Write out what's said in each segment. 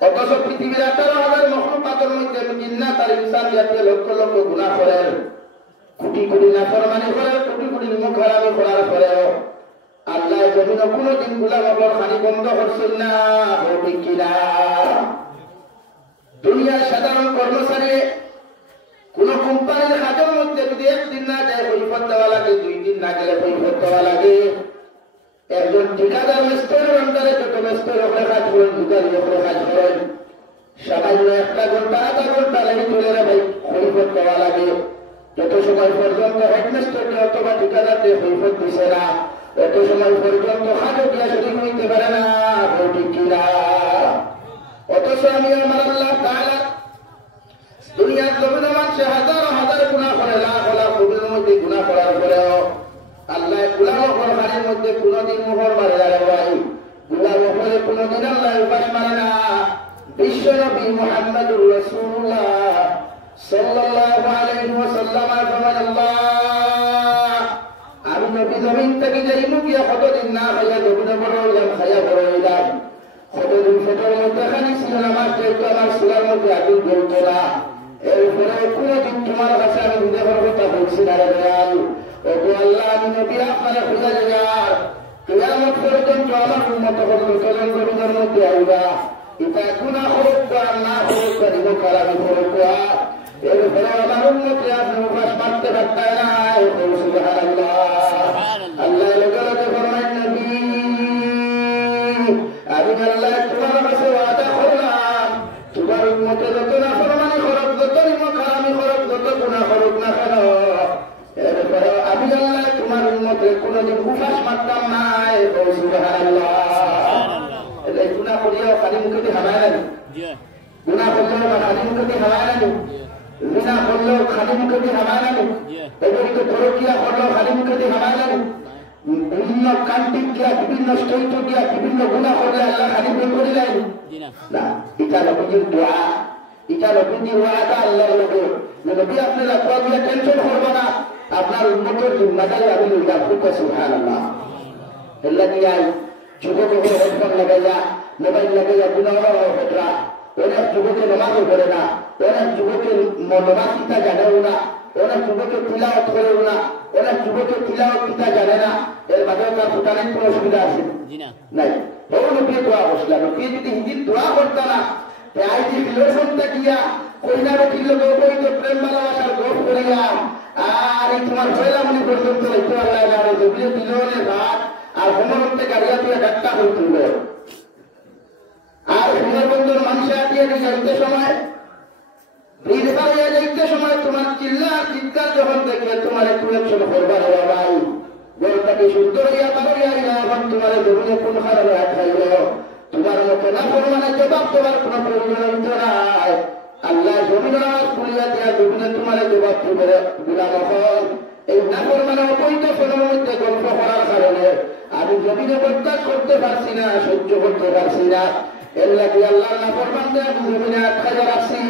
অথচ পৃথিবীর 18,000 মখলুকাতের মধ্যে জিন্নাত আর ইনসান জাতীয় লক্ষ লক্ষ গুনাহ করেন, কোটি কোটি নাফরমানি করেন, কোটি কোটি মুখহারামি করার পরেও আল্লাহ জমিন কোনদিন গোলামর খানি বন্ধ করছেন না। ঠিক কিনা? দুনিয়ার সাধারণ কর্মচারী কোন কোম্পানির কাজের মধ্যে যদি একদিন না যায় কৈফত দেওয়া লাগে, 2 দিন না গেলে কৈফত দেওয়া লাগে। একজন ঠিকাদার মিস্ত্রির অন্তরে যত মিস্ত্রির ওপরে কাজ করেন, দোকানের ওপরে কাজ করেন, সামান্য 1 ঘন্টা 1/2 ঘন্টা লেগে চলে রে ভাই কৈফত দেওয়া লাগে। যত সময় পর্যন্ত হেডমিস্ত্রিকে অথবা ঠিকাদারকে কৈফত দিছে না, এত সময় পর্যন্ত কাজও দিয়া শরীর হইতে পারে না। ঠিক কিনা? অথচ আমি আমার আল্লাহ তাআলা দুনিয়ার জমিনে মানুষে হাজার হাজার গুনাহ করে, লাখ লাখ কোটির মধ্যে গুনাহ করার পরেও আল্লাহ গুলামের ঘরের মধ্যে কোনদিন মোহর মারে না। ভাই গুলামের ঘরে কোনদিন আল্লাহ উপাস মারে না। বিশ্ব নবী মুহাম্মদুর রাসূলুল্লাহ সাল্লাল্লাহু আলাইহি ওয়াসাল্লাম ফরমান, আল্লাহ আমি নবী জমিন থেকে যাই মুখিয়া কতদিন না খাইয়া জমিনে বড় হইলাম, খাইয়া বড় হইলাম, কতদিন ফেটার মধ্যে খানি ছিল নামাজ চাইতো, আমার সুরার মধ্যে আগুন জ্বলতো না। এরপরে কোনদিন তোমার কাছে আমি বিদেহের কথা বলছি না রে দয়াল। ওগো আল্লাহ, আমি নবী আপনারা খুঁজে যাই, কিয়ামত পর্যন্ত আমার উম্মত হল চলন জমিনের মধ্যে আইবা। এটা গুনাহ হোক আর না হোক, করিব কালামি হোক, এরপরে আমার উম্মতে আপনি উপাস মারতে পারতেন না। সুবহানাল্লাহ। আল্লাহ লগে লগে ফরমায়, নবী আমি আল্লাহ তোমার কাছে ওয়াদা করলাম, তোমার উম্মতে যত নাফরমানি করুক, যত কালামি করুক, যত গুনাহ করুক না কেন, এরপরে আমি আল্লাহ তোমার উম্মতে কোনদিন উপাস মারতাম না। সুবহানাল্লাহ। এই গুনাহ করিয়াও খালি মুখে হামায় না, গুনাহ করলেও খালি মুখে হামায় না, গুনাহ করলেও খালি মুখে হামায় না, এদেরকে পরকিয়া করলেও খালি মুখে হামায় না। বিভিন্ন কান্ট্রিক গিয়া, বিভিন্ন স্টেট গিয়া, বিভিন্ন গুনাহ করলে আল্লাহ খালি বের করে দেন না। এটা নবীর দোয়া, এটা নবীর ওয়াদা আল্লাহর লগে। নবী আপনারা কোয়া দিয়ে টেনশন করবো না, আপনার উম্মতের জিম্মাদারি আমি লইলাম। সুবহানাল্লাহ। আল্লাহ দিয়াই যুবক হেডফোন লাগাইয়া, মোবাইল লাগাইয়া গুনাহ হতরা, অনেক যুবকে নামাজও করে না, অনেক যুবকে নামাজ কিতা জানেও না, অনেক যুবকে তিলাওয়াত করেও না, অনেক যুবকে তিলাওয়াত কিতা জানে না। এর মাঝে তার ভুটানের কোনো অসুবিধা আছে নাই? ও নবী দোয়া করছিলাম, নবী যদি হিন্দির দোয়া করতো না, আইজি ফিলোসফটা গিয়া কইনারে কিলো গৌবই তো প্রেম ভালোবাসার গোপ করিয়া আর এই তোমার ফেলামনি পর্যন্ত হইতে পারলাই না। জমিয়ে দিলনের ভাত আর হোমরতে গাড়িয়া দিয়ে ডাক্তার হইতুল। আর সুন্দরবন্দর মানুষে আটিয়ে যাইতে সময়, ভিড় বাড়িয়া যাইতে সময় তোমার চিল্লার চিৎকার যখন দেখে তোমার একটু একশন করবার হওয়া ভাই, গরটাকে সুন্দর হইয়া পারিয়া এখন তোমার জমিনে কোন হারে খাইল, তোমার মতো না পরিমাণে জবাব দেওয়ার কোন প্রয়োজন হইত নাই। আল্লাহ জমিন পুলিয়া দিয়া জমিনে তোমার জবাব দিবে গুলাম হল। এই না পরিমাণে অবৈধ ফোনের মধ্যে গল্প করার কারণে আমি জমিনে বরদাস্ত করতে পারছি না, সহ্য করতে পারছি না। এর লাগে আল্লাহ না ফরমান দেয় আমি জমিনে আটকা রাখছি।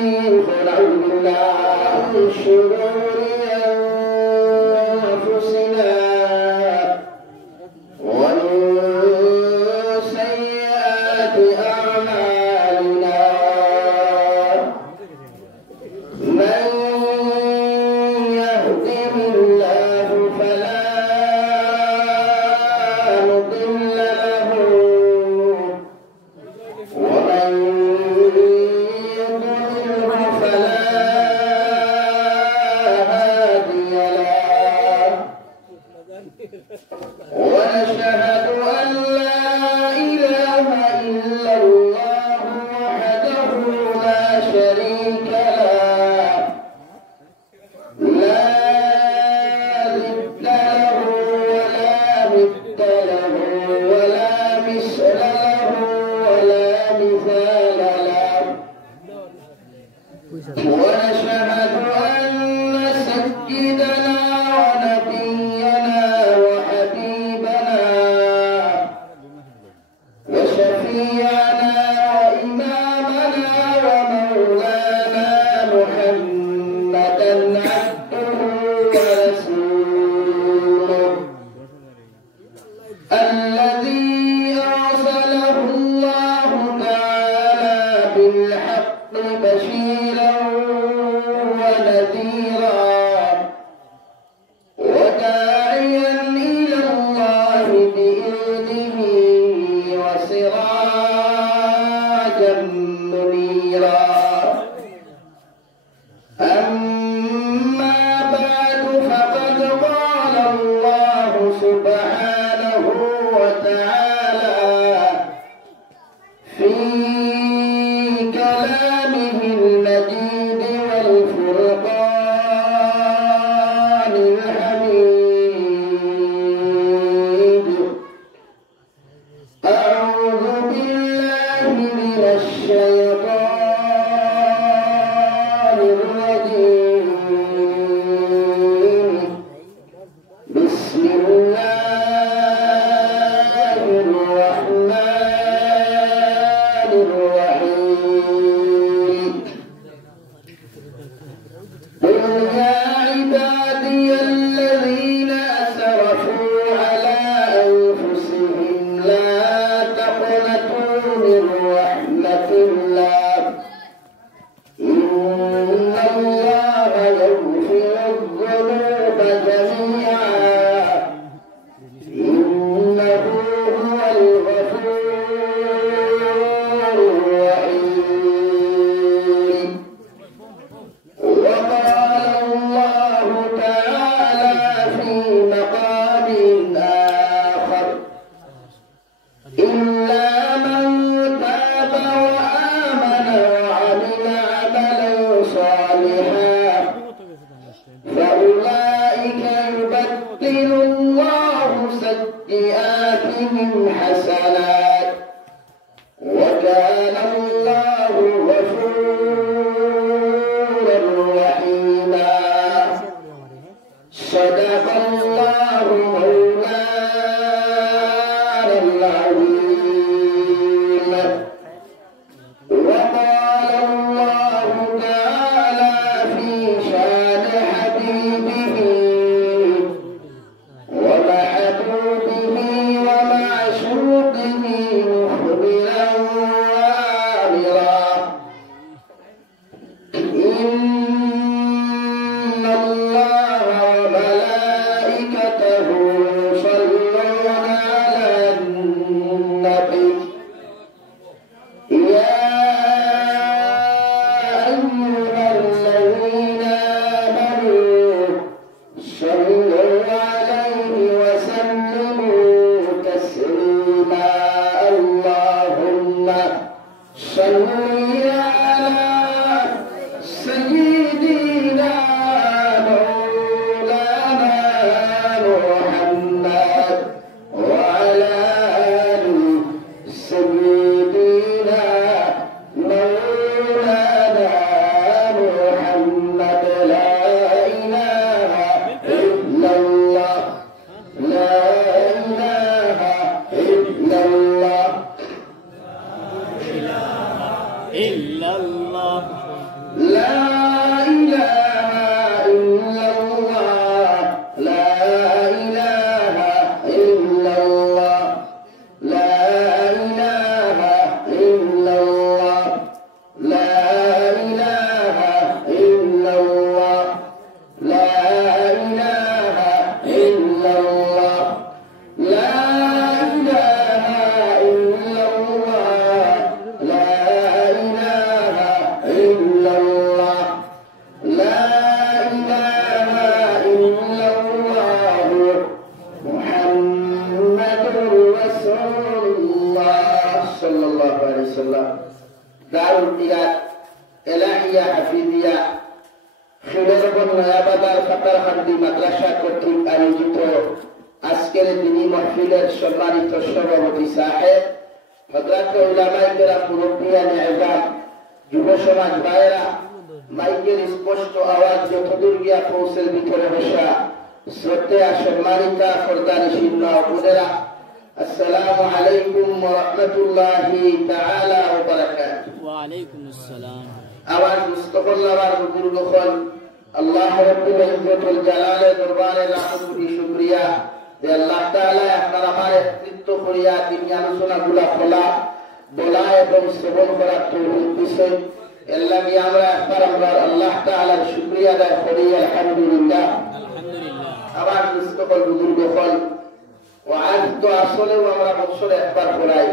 سراجا منيرا أما بعد فقد قال الله سبحانه وتعالى في كلامه المجيد والفرقان الحميد أعوذ بالله من الشيطان الرجيم بسم الله الرحمن الرحيم قل يا عبادي الذين أسرفوا على أنفسهم لا تقنطوا من رحمة الله إن الله يغفر الذنوب جميعا إنه هو الغفور الرحيم وقال الله تعالى في مقام آخر إلا من تاب وآمن وعمل عملا صالحا فأولئك يبدل الله سيئاتهم حسنات وكان الله غفورا رحيما صدق الله مولانا العظيم وقال الله تعالى في شان حبيبه ومحبوبه ومعشوقه مخبرا وآمرا إن الله وملائكته يصلون على النبي يا أيها الذين آمنوا صلوا عليه وسلموا تسليما اللهم صل على سيدنا مولانا محمد وعلى آل سيدنا مولانا محمد لا إله إلا الله لا إله إلا الله إلا الله لا إله إلا الله لا إله إلا الله لا إله إلا الله لا إله إلا الله لا إله إلا الله لا إله إلا الله لا إله إلا الله لا إله إلا الله محمد رسول الله صلى الله عليه وسلم دار الديات إلهية حفيظية خلال নয়াবাজার ফাতারহান্দি মাদ্রাসা কর্তৃক আয়োজিত আজকের দিনী মাহফিলের সম্মানিত সভাপতি সাহেব হযরত উলামায়ে কেরাম মুরব্বিয়ান ইজাম যুব সমাজ ভাইরা মাইকের স্পষ্ট আওয়াজ যতদূর গিয়া পৌঁছের ভিতরে বসা শ্রদ্ধেয় সম্মানিতা ফরদানিশীন বোনেরা আসসালামু আলাইকুম ওয়া রাহমাতুল্লাহি তাআলা ওয়া বারাকাতুহু ওয়া আলাইকুম আসসালাম আওয়াজ মুস্তফাল্লাহর বুজুর্গ হল আল্লাহ রাব্বুল ইজ্জতুল জালালের দরবারে লাখো কোটি শুকরিয়া যে আল্লাহ তাআলা আপনার আমার নেতৃত্ব করিয়া তিনি আলোচনাগুলো খোলা বলা এবং শ্রবণ করার তৌফিক দিয়েছেন আল্লাহ আমরা আল্লাহ তাআলার শুকরিয়া আদায় করি আলহামদুলিল্লাহ আলহামদুলিল্লাহ আমার মুস্তফাল বুজুর্গ হল ওয়াজ তো আসলেও আমরা বছরে একবার করাই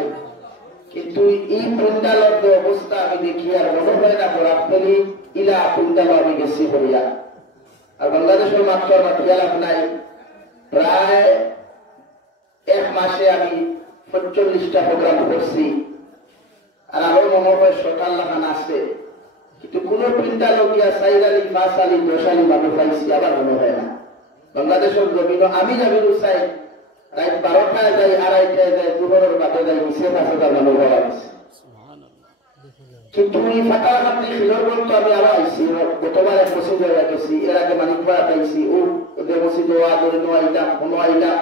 কিন্তু এই পিন্ডালের যে অবস্থা আমি দেখি আর মনে হয় না বরাক ফেলি ইলা পিন্ডাল আমি গেছি করিয়া। আর বাংলাদেশের মাত্র আমার খেয়াল নাই, প্রায় 1 মাসে আমি 45টা প্রোগ্রাম করছি, আর আরো মনে হয় সকাল লাগান আছে, কিন্তু কোন পিন্ডাল গিয়া 4 আলি 5 আলি 10 আলি মানুষ পাইছি আবার মনে হয় না। বাংলাদেশের জমিন আমি যাবি চাই রাত 12টায় যাই, 2:30টায় যাই, দুপুরের বাদে যাই, 5,000 মানুষ হওয়া গেছে। কিন্তু এই ফাটাঘাটি খিলর পর্যন্ত আমি আরো আইসি, গতবার এক মসজিদ হয়ে গেছি, এর আগে মানিকপাড়া পাইছি, ওদের মসজিদ ওয়াদর আইলাম, কোনো আইলাম।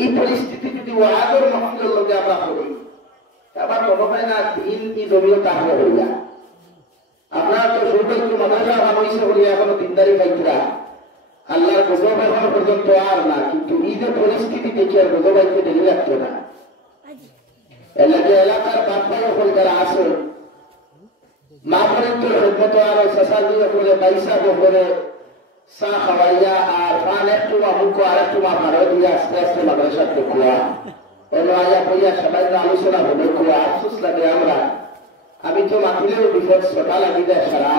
এই পরিস্থিতি যদি ওয়াদর মাহফিলের লোকে আমরা করি, আবার মনে হয় না দিন কি জমিও তাহলে হইয়া। আপনারা তো সৌভাগ্য মাদ্রাসা হয়েছে বলিয়া এখনো দিনদারি পাইতরা, আল্লাহর গজব এখন পর্যন্ত আর না, কিন্তু এই যে পরিস্থিতি দেখি আর গজব আইতে দেরি লাগতো না। এলাকার বাপ্পাই ওপর যারা আছে, মা পরিত্র খেদমত আর সাসাদি ওপরে পয়সা ওপরে চা খাওয়াইয়া আর পান একটু মুখ আর একটু ভাড়া দিয়ে আস্তে আস্তে মাদ্রাসা ঢুকুয়া অন্য আয়া কইয়া সবাই আলোচনা হলে খুব আফসোস লাগে। আমি তো মাতিলেও বিপদ ছটা লাগি যায় সারা,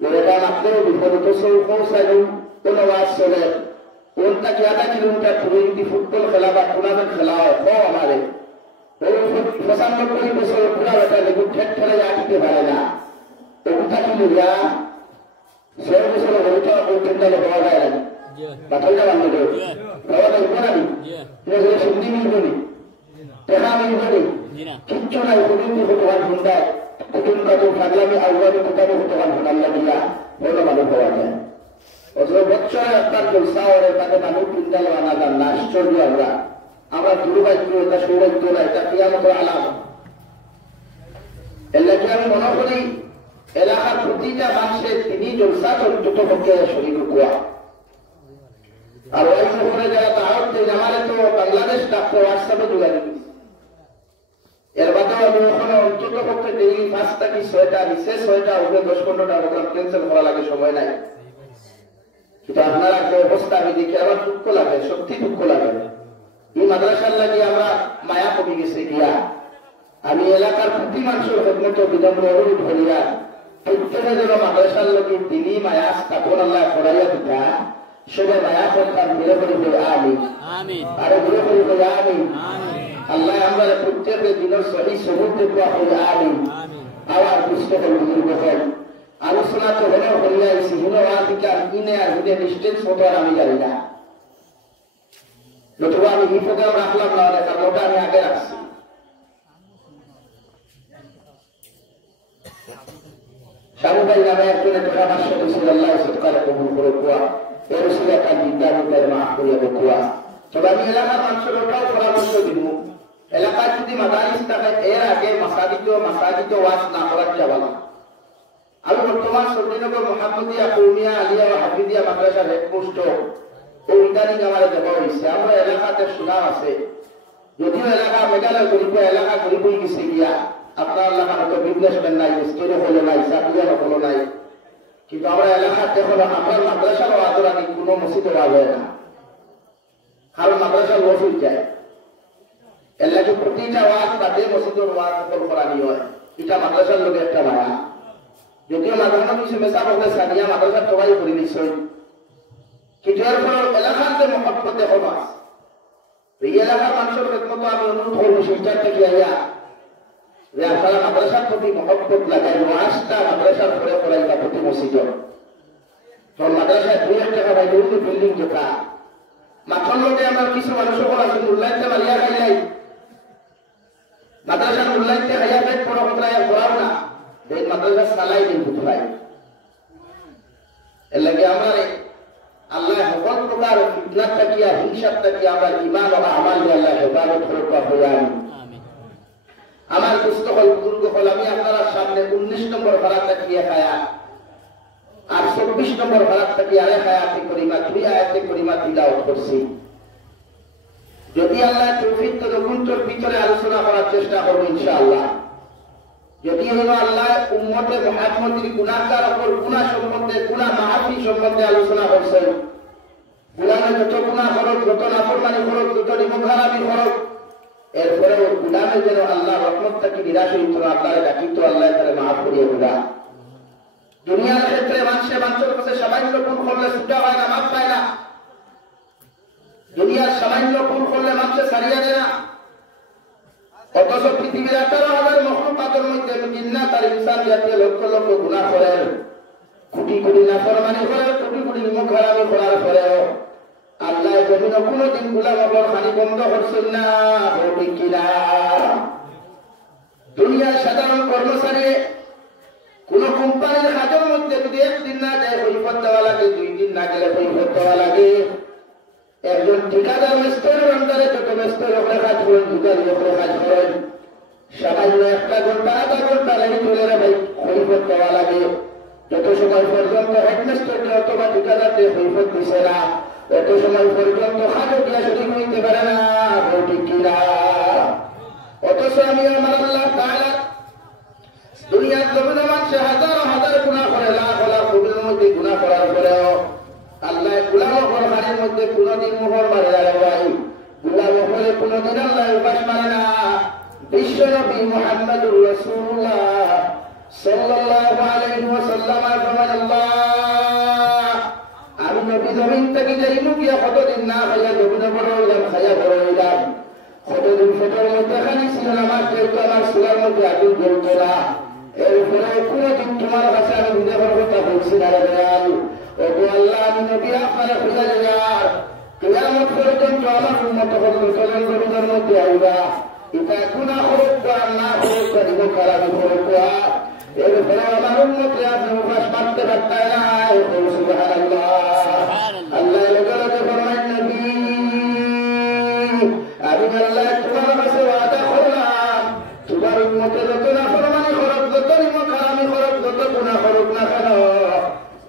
এটা মাতলেও বিপদ তো পৌঁছাইল কোন ওয়াজ চলে, কোনটা কি 1/2 কিলোমিটার দূরে যদি ফুটবল খেলা বা টুর্নামেন্ট খেলা হয় ও আমারে 95 বছর পুরা বেটা দেখুন ঠেক ঠেলে আঁকিতে পারে না, ওটা কি লইয়া 6 বছর হইতে ওই কেন্দ্রে হওয়া যায় না, বাতালটা বান্ধব হওয়া যায় উপরানি সন্ধি মিলবনি টেকা মিলবনি কিচ্ছু নাই, কুটুম্বি ভগবান ভুন্ডায় কুটুম্বা তো ফাগলামি আউরামি কুটামি ভগবান ভুনাল্লা দিয়া বড় মানুষ হওয়া যায়। অথচ বছরে আপনার জলসা হলে তাকে মানুষ পিন্ডাল আনা যান না, আশ্চর্য আমরা দুর্ভাগ্য, এটা সৌভাগ্য না, এটা কিয়ামতের আলামত। এর লাগে আমি মনে করি এলাকার প্রতিটা মানুষের তিনি জলসা অন্তত পক্ষে শরীর কুয়া। আর ওই উপরে যারা দাওয়াত দেন আমারে তো বাংলাদেশ ডাক্তার হোয়াটসঅ্যাপে যোগাযোগ, এর বাদেও আমি ওখানে অন্তত পক্ষে ডেইলি 5 থেকে 6টা বিশেষ 6টা উপরে 10-15টা প্রোগ্রাম ক্যান্সেল করা লাগে, সময় নাই। কিন্তু আপনারা যে অবস্থা আমি দেখি আমার দুঃখ লাগে, সত্যি দুঃখ লাগে। এই মাদ্রাসার লাগে আমরা মায়া কমে গেছে গিয়া। আমি এলাকার প্রতি মানুষের খেদমত বিনম্র অনুরোধ করিয়া প্রত্যেকে যেন মাদ্রাসার লোকের দিনই মায়া স্থাপন আল্লাহ করাইয়া দিতা, সবাই মায়া করতাম ঘুরে করিবে আমিন, আরো ঘুরে করিবে আমিন। আল্লাহ আমরা প্রত্যেকের দিনের সহি সবুজ দোয়া করি আমিন। আবার পুস্তক বুজুর্গ হল আলোচনা তো হলেও করিয়া আইসি, হুনো আধিকার কিনে আর হুনে ডিস্টেন্স মতো আর আমি জানি না, নতুবা আমি এই প্রোগ্রাম রাখলাম না, কারণ ওটা আমি আগে রাখছি। সামুদাই নামে একজনের পরামর্শ দিয়েছিল, আল্লাহ সৎকার কবুল করে কুয়া এর ছিল একটা বিদ্যালয় মাফ করিয়া কুয়া। তবে আমি এলাকার মানুষের ওটাও পরামর্শ দিব, এলাকায় যদি মাদারিস থাকে এর আগে মাসাজিদ ওয়াজ না করার যাবা না। আমি বর্তমান সবরিনগর মোহাম্মদিয়া কৌমিয়া আলিয়া ও হাফিজিয়া মাদ্রাসার হেডপোস্ট ও ইদানিং আমার দেওয়া হয়েছে। আমরা এলাকাতে সুনাম আছে, যদিও এলাকা মেঘালয় গরিব এলাকা গরিব হয়ে গেছে গিয়া, আপনার এলাকার হয়তো বিজনেসম্যান নাই, স্টোরে হলো নাই, চাকরিয়া হলো নাই, কিন্তু আমরা এলাকাতে হলো আমার মাদ্রাসারও আদর আনি কোনো মসজিদে ওয়াজ হয় না, কারণ মাদ্রাসার ওয়াজ হয়ে যায়। এর লাগে প্রতিটা ওয়াজ বাদে মসজিদের ওয়াজ সফল করানি হয়, এটা মাদ্রাসার লোকের একটা মায়া। যদিও মাদ্রাসা কিছু মেসা বলতে সানিয়া মাদ্রাসার সবাই করে নিশ্চয়, কিন্তু এর ফলে এলাকার যে মহব্বত দেখো মাস এই এলাকার মানুষের খেদমত আমি অনুরোধ করবো শিলচর থেকে আইয়া যে আপনারা মাদ্রাসার প্রতি মহব্বত লাগাই, ওয়াজটা মাদ্রাসার পরে পড়াইটা প্রতি মসজিদ। তখন মাদ্রাসায় 2 টাকা পাই উন্নত বিল্ডিং যেটা মাঠর লোকে আমার কিছু মানুষ সকল আছে মূল্যায়নটা মারিয়া খাই নাই, মাদ্রাসার মূল্যায়নটা খাইয়া পেট পড়া কোথায় করাও না, মাদ্রাসা চালাই দিন কোথায়। এর লাগে আমার আল্লাহ সকল প্রকার ফিতনার থাকিয়া হিংসার থাকিয়া আমরা ইমান ও আমাল দিয়ে আল্লাহ হেফাজত করতে হইয়া আমার পুস্তক হল বুজুর্গ হল আমি আপনারা সামনে 19 নম্বর ভাড়া তাকিয়ে খায়া আর 24 নম্বর ভাড়া তাকিয়ে আরে খায়াতে করিমা 2 আয়াতে করিমা তিলাওয়াত করছি। যদি আল্লাহ তৌফিক তো নতুনটোর ভিতরে আলোচনা করার চেষ্টা করব ইনশাআল্লাহ। যদি হলো আল্লাহ উম্মতে মুহাম্মদের গুনাহগার উপর গুনাহ সম্বন্ধে গুনাহ মাফি সম্বন্ধে আলোচনা করছেন, গুনাহে যত গুনাহ করো, যত নাফরমানি করো, যত নিমখারামি করো, এরপরে ওর গুলামে যেন আল্লাহ রহমত থেকে নিরাশ হইত আল্লাহ ডাকিত আল্লাহ তারা মাফ করিয়ে গুলা দুনিয়ার ক্ষেত্রে মানুষের কাছে সামান্য ভুল করলে সুজা হয় না মাফ পায় না দুনিয়ার সামান্য ভুল করলে মানুষের ছাড়িয়ে দেয় না অথচ পৃথিবীর 18,000 মখলুকাতের মধ্যে জিন্নাত আর ইনসান জাতীয় লক্ষ লক্ষ গুনাহ করেন কোটি কোটি নাফরমানি করে কোটি কোটি মুখ হারামি করার পরেও আল্লাহ জমিনে কোনোদিন গুলাম হবার খানি বন্ধ করছেন না ঠিক কিনা দুনিয়ার সাধারণ কর্মচারী কোন কোম্পানির কাজের মধ্যে যদি একদিন না যায় কৈফত দেওয়া লাগে 2 দিন না গেলে কৈফত দেওয়া লাগে একজন ঠিকাদার মিস্ত্রির আন্ডারে যত মিস্ত্রি ওখানে কাজ করেন দোকানি ওখানে কাজ করেন সামান্য 1 ঘন্টা আধা ঘন্টা লাগে চলে রে ভাই কৈফত দেওয়া লাগে যত সময় পর্যন্ত হেডমিস্ত্রি অথবা ঠিকাদারদের কৈফত দিছে না এত সময় পর্যন্ত খাজো দিয়া শরীর হইতে পারে না ঠিক কিনা অথচ আমি আমার আল্লাহ তাআলা দুনিয়ার জমিনে মানুষে হাজার হাজার গুনাহ করে লাখ লাখ কোটির মধ্যে গুনাহ করার পরেও আল্লাহ গুলাম ঘরের মধ্যে কোনদিন মোহর মারে না ভাই গুলাম ঘরে কোনদিন আল্লাহ উপাস মারে না বিশ্ব নবী মুহাম্মদুর রাসূলুল্লাহ সাল্লাল্লাহু আলাইহি ওয়াসাল্লাম ফরমান আল্লাহ আমি নবী জমিন থেকে যাই মুখিয়া কতদিন না খাইয়া জমিনে বড় হইলাম খাইয়া বড় হইলাম কতদিন ফেটার মধ্যে খালি ছিল আমার যেহেতু আমার সুলার মধ্যে আগুন জ্বলত না এরপরে কোনদিন তোমার কাছে আমি বুঝে বড় কথা বলছি না দয়াল ওগো আল্লাহ আমি নবী আপনারা খুঁজে যাওয়ার কিয়ামত পর্যন্ত আমার উম্মত হল চলন গরিবের মধ্যে আইবা এটা গুনাহ হোক বা না হোক বা দিব খারাপি হোক এরপরে আমার উম্মতে আপনি উপাস মারতে পারতেন না সুবহানাল্লাহ আল্লাহ লগে ফরমান নবী আমি আল্লাহ তোমার কাছে ওয়াদা করলাম তোমার উম্মতে যত না ফরমানি করব যত খারাপি করব যত গুনাহ করব না কেন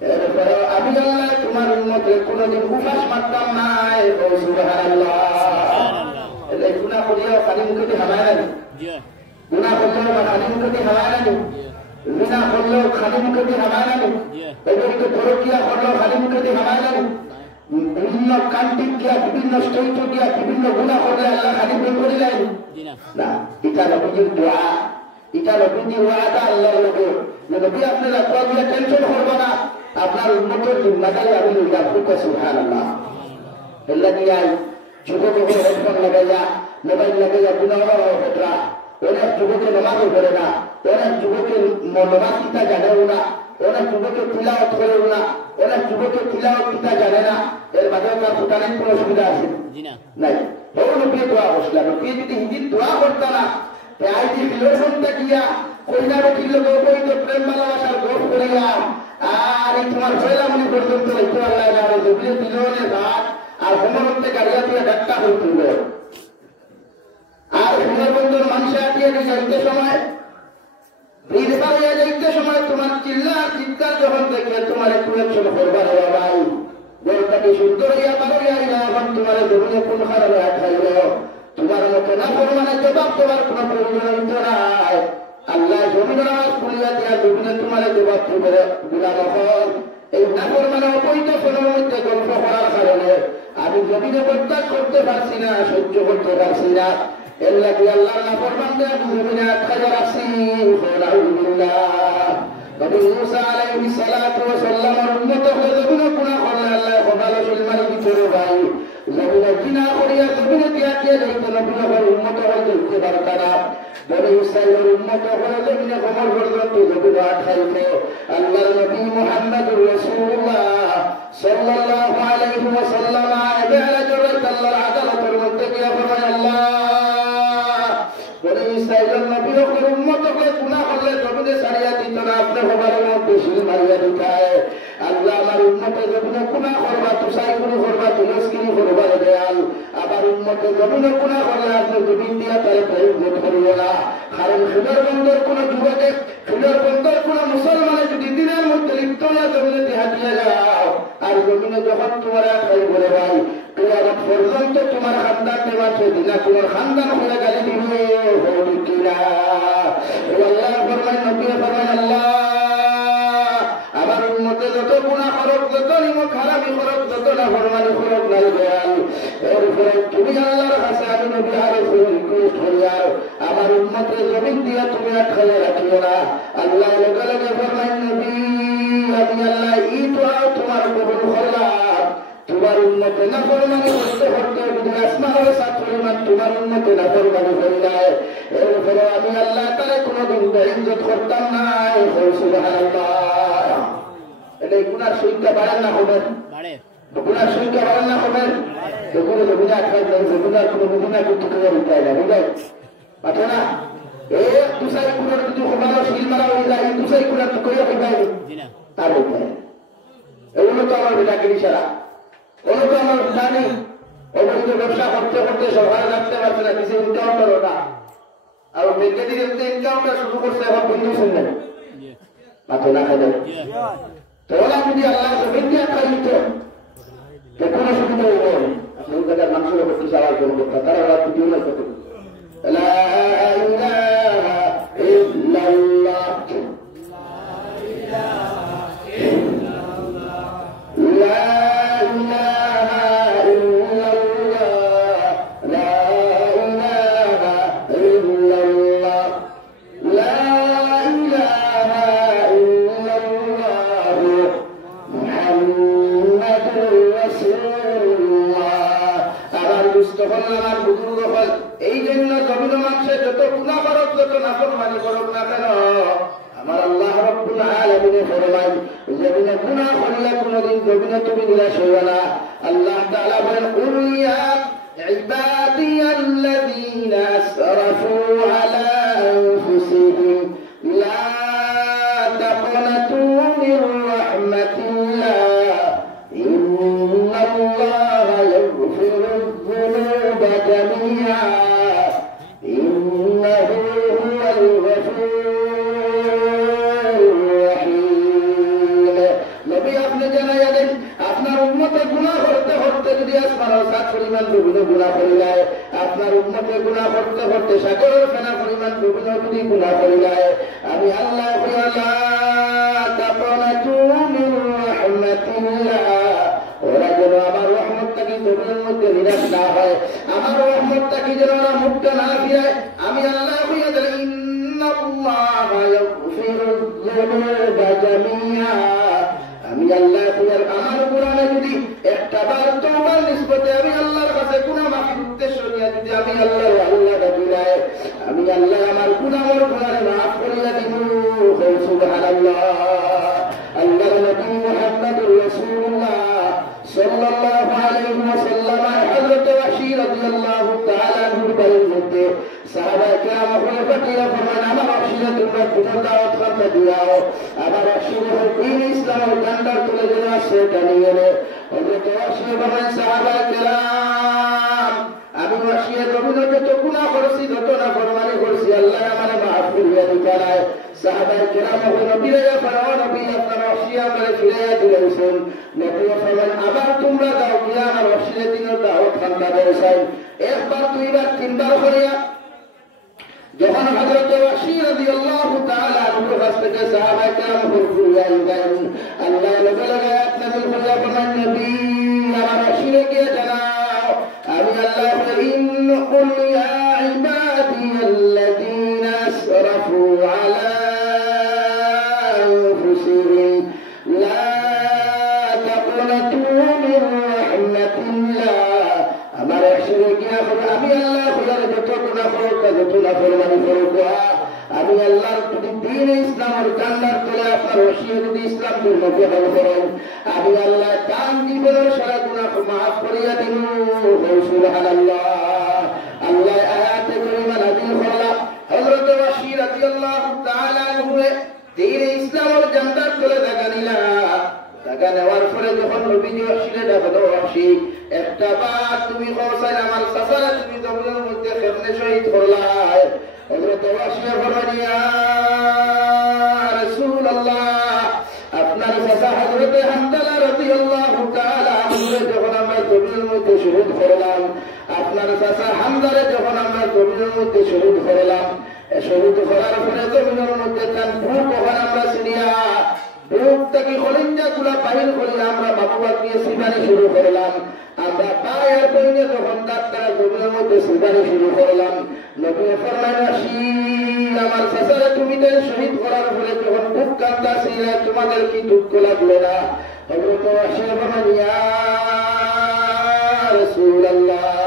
এরপরে আমি আল্লাহ তোমার উম্মতে কোনদিন উপাস মারতাম না সুবহানাল্লাহ এই গুনাহ করিয়া খালি মুখে হামায় না গুনাহ করলেও খালি মুখে হামায় না গুনাহ করলেও খালি মুখে হামায় না এগুলিকে পরকিয়া করলেও খালি মুখে হামায় না বিভিন্ন কান্ট্রি গিয়া বিভিন্ন স্টেট গিয়া বিভিন্ন গুনাহ করলে আল্লাহ খালি মুখে করে দেয় না এটা নবীর দোয়া এটা নবীর ওয়াদা আল্লাহর লগে নবী আপনারা কোন টেনশন করবে না আপনার উম্মতের জিম্মাদারি আমি লইয়া ফুক সুবহানাল্লাহ আল্লাহ দিয়াই যুবক হেডফোন লাগাইয়া মোবাইল লাগাইয়া গুনাহ হতরা অনেক যুবকের নামাজও করে না অনেক যুবকের নামাজ কিতা জানেও না অনেক যুবকের তিলাওয়াত করেও না অনেক যুবকের তিলাওয়াত কিতা জানে না এর মাঝেও তার ভুটানের কোনো অসুবিধা আছে নাই বড় নবী দোয়া বসলা নবী যদি হিন্দির দোয়া করতো না আই যে ফিলোসফিটা গিয়া কইনারে কিলো বইতে প্রেম ভালোবাসার গল্প করিলাম আর এই তোমার ফয়লামনি পর্যন্ত হইতে পারলাই না নবী দিলনে ভাত আর সমরতে গাড়িয়া দিয়ে ডাক্তার হইছিল আর সুন্দরবন্দর মানুষে আটিয়ে যাইতে সময় ভিড় পাইয়া যাইতে সময় তোমার চিৎকার যখন দেখে তোমার একটু একশন করবার হওয়া ভাই গরুটাকে সুন্দর হইয়া বাড়িয়া এখন তোমার জমিনে কোন হারাবে খাইল তোমার মতো না পরিমাণে জবাব দেওয়ার কোন প্রয়োজন হইত নাই আল্লাহ জমিনের আওয়াজ খুলিয়া দিয়া জমিনে তোমার জবাব দিবে গুলাম হল এই না পরিমাণে অবৈধ ফোনের মধ্যে গল্প করার কারণে আমি জমিনে বরদাস্ত করতে পারছি না সহ্য করতে পারছি না এর লাগে আল্লাহ না ফরমানদের আমি জমিনে আটকাইয়া রাখছি আলহামদুলিল্লাহ নবী মুসা আলাইহিস সালাতু ওয়াস সালামের উম্মত হয়ে জমিনে গুনাহ করলে আল্লাহ কপালে সুলমানি ভিতরে ভাই জমিনে জিনা করিয়া জমিনে দিয়া দিয়ে যাইতে নবীর উম্মত হয়ে যেতে পারত না বনি ইসরাঈলের উম্মত হয়ে জমিনে কবর পর্যন্ত জমিনে আটকাইতে আল্লাহর নবী মুহাম্মদুর রাসূলুল্লাহ সাল্লাল্লাহু আলাইহি ওয়াসাল্লাম মেরাজের রাতে আল্লাহর আদালতের মধ্যে গিয়ে বলেন আল্লাহ বনি ইসরাঈলের নবীর উম্মত হয়ে গুনাহ করলে জমিনে ছাড়িয়া দিত না আপনি কবরের মধ্যে শুধু মারিয়া দিতায় আল্লাহ আমার উম্মতে জমিনে গুনাহ করবা তুসাইকুনি করবা তুলস্কিনি করবা দয়াল আবার উম্মতে জমিনে গুনাহ করলে আপনি জমিন দিয়া তারে প্রয়োজন করিও না কারণ সুন্দরবন্দর কোন যুবকে সুন্দরবন্দর কোন মুসলমানে যদি দিনের মধ্যে লিপ্ত হইয়া জমিনে হাঁটিয়ে যাও আর জমিনে যখন তোমার আটকাই বলে ভাই কিয়ামত পর্যন্ত তোমার খানদান নেবার সেদিনা তোমার খানদান হয়ে গালি দিবে কিনা আল্লাহ ফরমান নবী ফরমান আল্লাহ আমার উম্মতে যত গুনাহ করব যত নিমক হারামি করব যত যত না ফরমানি করুক না দয়াল এরপরে তুমি আল্লাহর কাছে আমি নবী আরো রিকোয়েস্ট করি আর আমার উম্মতের জমিন দিয়া তুমি আটকালে রাখিও না আল্লাহ লগে লগে ফরমাইন নবী আমি আল্লাহ ই দোয়া তোমার কবুল করলাম তোমার উন্নতি না ফরমানি করতে করতে যদি আসমানের সাথ পরিমাণ তোমার উন্নতি না ফরমানি করি নাই এরপরে আমি আল্লাহ তারে কোনোদিন বেইজ্জত করতাম না সুবহানাল্লাহ এটা গুনার সংখ্যা বাড়েন না হবেন গুনার সংখ্যা বাড়েন না হবেন এগুলো গুনাহ খাই গুনার কোনো গুনাহ করতে করে উপায় না বুঝলেন পাঠে না এক দুসাই গুনার যদি হবানো শিল মারা হয়ে যায় দুসাই গুনার তো করে উপায় তার উপায় এগুলো তো আমার বেটাকে ইশারা ওগুলো তো আমার জানি অবৈধ ব্যবসা করতে করতে সরকার রাখতে পারছে না কিছু ইনকাউন্টার ওটা আর ব্যাংকে দিকে ইনকাউন্টার শুরু করছে এখন বন্ধু শুনলেন মাথা না খাবেন তোলা যদি আল্লাহ জমিন দিয়ে খাইত তো কোনো সুবিধা হইব আপনি জায়গার মানুষের উপর কিছু আওয়াজ করবো তারা ওরা ভিডিও না করতে লা ইলাহা ইল্লাল্লাহ এই জন্য জমিন মানুষের যত গুনাহ করুক যত নাফরমানি করুক না কেন আমার আল্লাহ রাব্বুল আলামিন ফরমান জমিনে গুনাহ করলে কোনদিন জমিনে তুমি নিরাশ হইও না আল্লাহ তাআলা বলেন কুল ইয়া ইবাদিয়াল্লাযীনা আসরাফু আলা আনফুসিহিম লা তাকনাতু মির রাহমাতিল্লাহ ইন্নাল্লাহা ইয়াগফিরুয যুনুবা জামিআ ইন্নাহু হুয়াল গফুরুর রহিম নবী আপনি জানাইয়া দেন আপনার উম্মতে গুনাহ করতে করতে যদি আসমানের সাত পরিমাণ বিভিন্ন গুনাহ করিলায় আপনার উম্মতে গুনাহ করতে করতে সাগরের ফেনা পরিমাণ বিভিন্ন যদি গুনাহ করিলায় আমি আল্লাহ তাকনাতু মির রাহমাতিল্লাহ ওরা যেন আমার রহমতটাকে জমিনের মধ্যে নিরাশ না হয় আমার রহমতটাকে যেন ওরা মুক্ত না ফিরায় আমি আল্লাহ হইয়া গেলে ইন্নাল্লাহা ইয়াগফিরুয যুনুবা জামিআ আমি আল্লাহ আমার কোরআনে যদি একটা বার তওবার নিসবতে আমি আল্লাহর কাছে গুনাহ মাফির উদ্দেশ্য নিয়ে যদি আমি আল্লাহ ডাকিলাই আমি আল্লাহ আমার গুনাহের কোরআনে মাফ করিয়া দিব সুবহানাল্লাহ আল্লাহর নবী মুহাম্মদুর রাসূলুল্লাহ সাল্লাল্লাহু আলাইহি ওয়াসাল্লাম হযরত ওয়াসি রাদিয়াল্লাহু তাআলা আনহুর বাড়ির মধ্যে সাহাবায়ে কেরাম খলিফাতুল্লাহ ফরমান আমার ওয়াসিরা তোমরা কোন দাওয়াত করতে দিও আমার ওয়াসিরা দ্বীন ইসলামের ডান্ডার তুলে যেন আসে টানিয়ে নে হযরত ওয়াসি বলেন সাহাবায়ে কেরাম আমি ওয়াসিয়া জমিনে যত গুনাহ করেছি যত না ফরমানি করেছি আল্লাহ আমারে মাফ করিয়া দিবেন সাহাবায়ে কেরাম নবীরে ফরমান নবী আপনার ওয়াসিয়া আমারে ফিরিয়ে দিলেন নবী ফরমান আবার তোমরা দাও কি আমার ওয়াসিয়া দিনের দাওয়াত খান্তা দেয় একবার দুইবার তিনবার করিয়া যখন হযরত ওয়াসি রাদিয়াল্লাহু তাআলা আনহুর কাছ থেকে সাহাবায়ে কেরাম ফিরিয়ে দিলেন আল্লাহ লগে লগে আপনাদের বলা ফরমান নবী আমার ওয়াসিরে গিয়ে জানাও আমি আল্লাহ ইন কুল ইয়া ইবাদিয়াল্লাযীনা আসরাফু আলা আনফুসিহিম লা তাকনাতু মির রাহমাতিল্লাহ আমার ওয়াসিরে গিয়ে আমি আল্লাহ খোদার যত গুনাহ করুক যত নাফরমানি করুক আমি আল্লাহর দ্বীন ইসলামের ডান্ডার তলে আপনার ওয়াসিয়া যদি ইসলাম ধর্ম গ্রহণ করেন আমি আল্লাহ তার জীবনের সারা গুনাহ মাফ করিয়া দিন সুবহানাল্লাহ আল্লাহ আয়াতে কারিমা নাযিল করলেন হযরত ওয়াসি রাদিয়াল্লাহু তাআলা আনহু দ্বীন ইসলামের ডান্ডার তলে জায়গা নিলা জায়গা নেওয়ার পরে যখন নবীজি ওয়াসিরে ডাকলো ওয়াসি একটা বার তুমি কওসাই আমার সাসারা তুমি জমিনের মধ্যে কেমনে শহীদ করলাই হযরত ওয়াসি বলেন ইয়া রাসূলুল্লাহ আপনার সাসা হযরত হামদালা রাদিয়াল্লাহু তাআলা আনহু যখন আমরা জমিনের মধ্যে শহীদ করলাম আপনার সাসা হামদারে যখন আমরা জমিনের মধ্যে শহীদ করলাম শহীদ করার পরে জমিনের মধ্যে তার বুক ওখানে আমরা সিরিয়া বুকটা থেকে খলিঞ্জা গুলা বাহির করি আমরা বাবুবাগ দিয়ে সিবানি শুরু করলাম। আমরা পায়ের বইনে যখন ডাক্তার জমির মধ্যে সিবানি শুরু করলাম, নবী ফরমাইলেন আসি আমার চাচারে তুমি তো শহীদ করার ফলে যখন বুক কাঁদতাছি তোমাদের কি দুঃখ লাগলো না? হযরত আয়েশা বলেন ইয়া রাসূলুল্লাহ,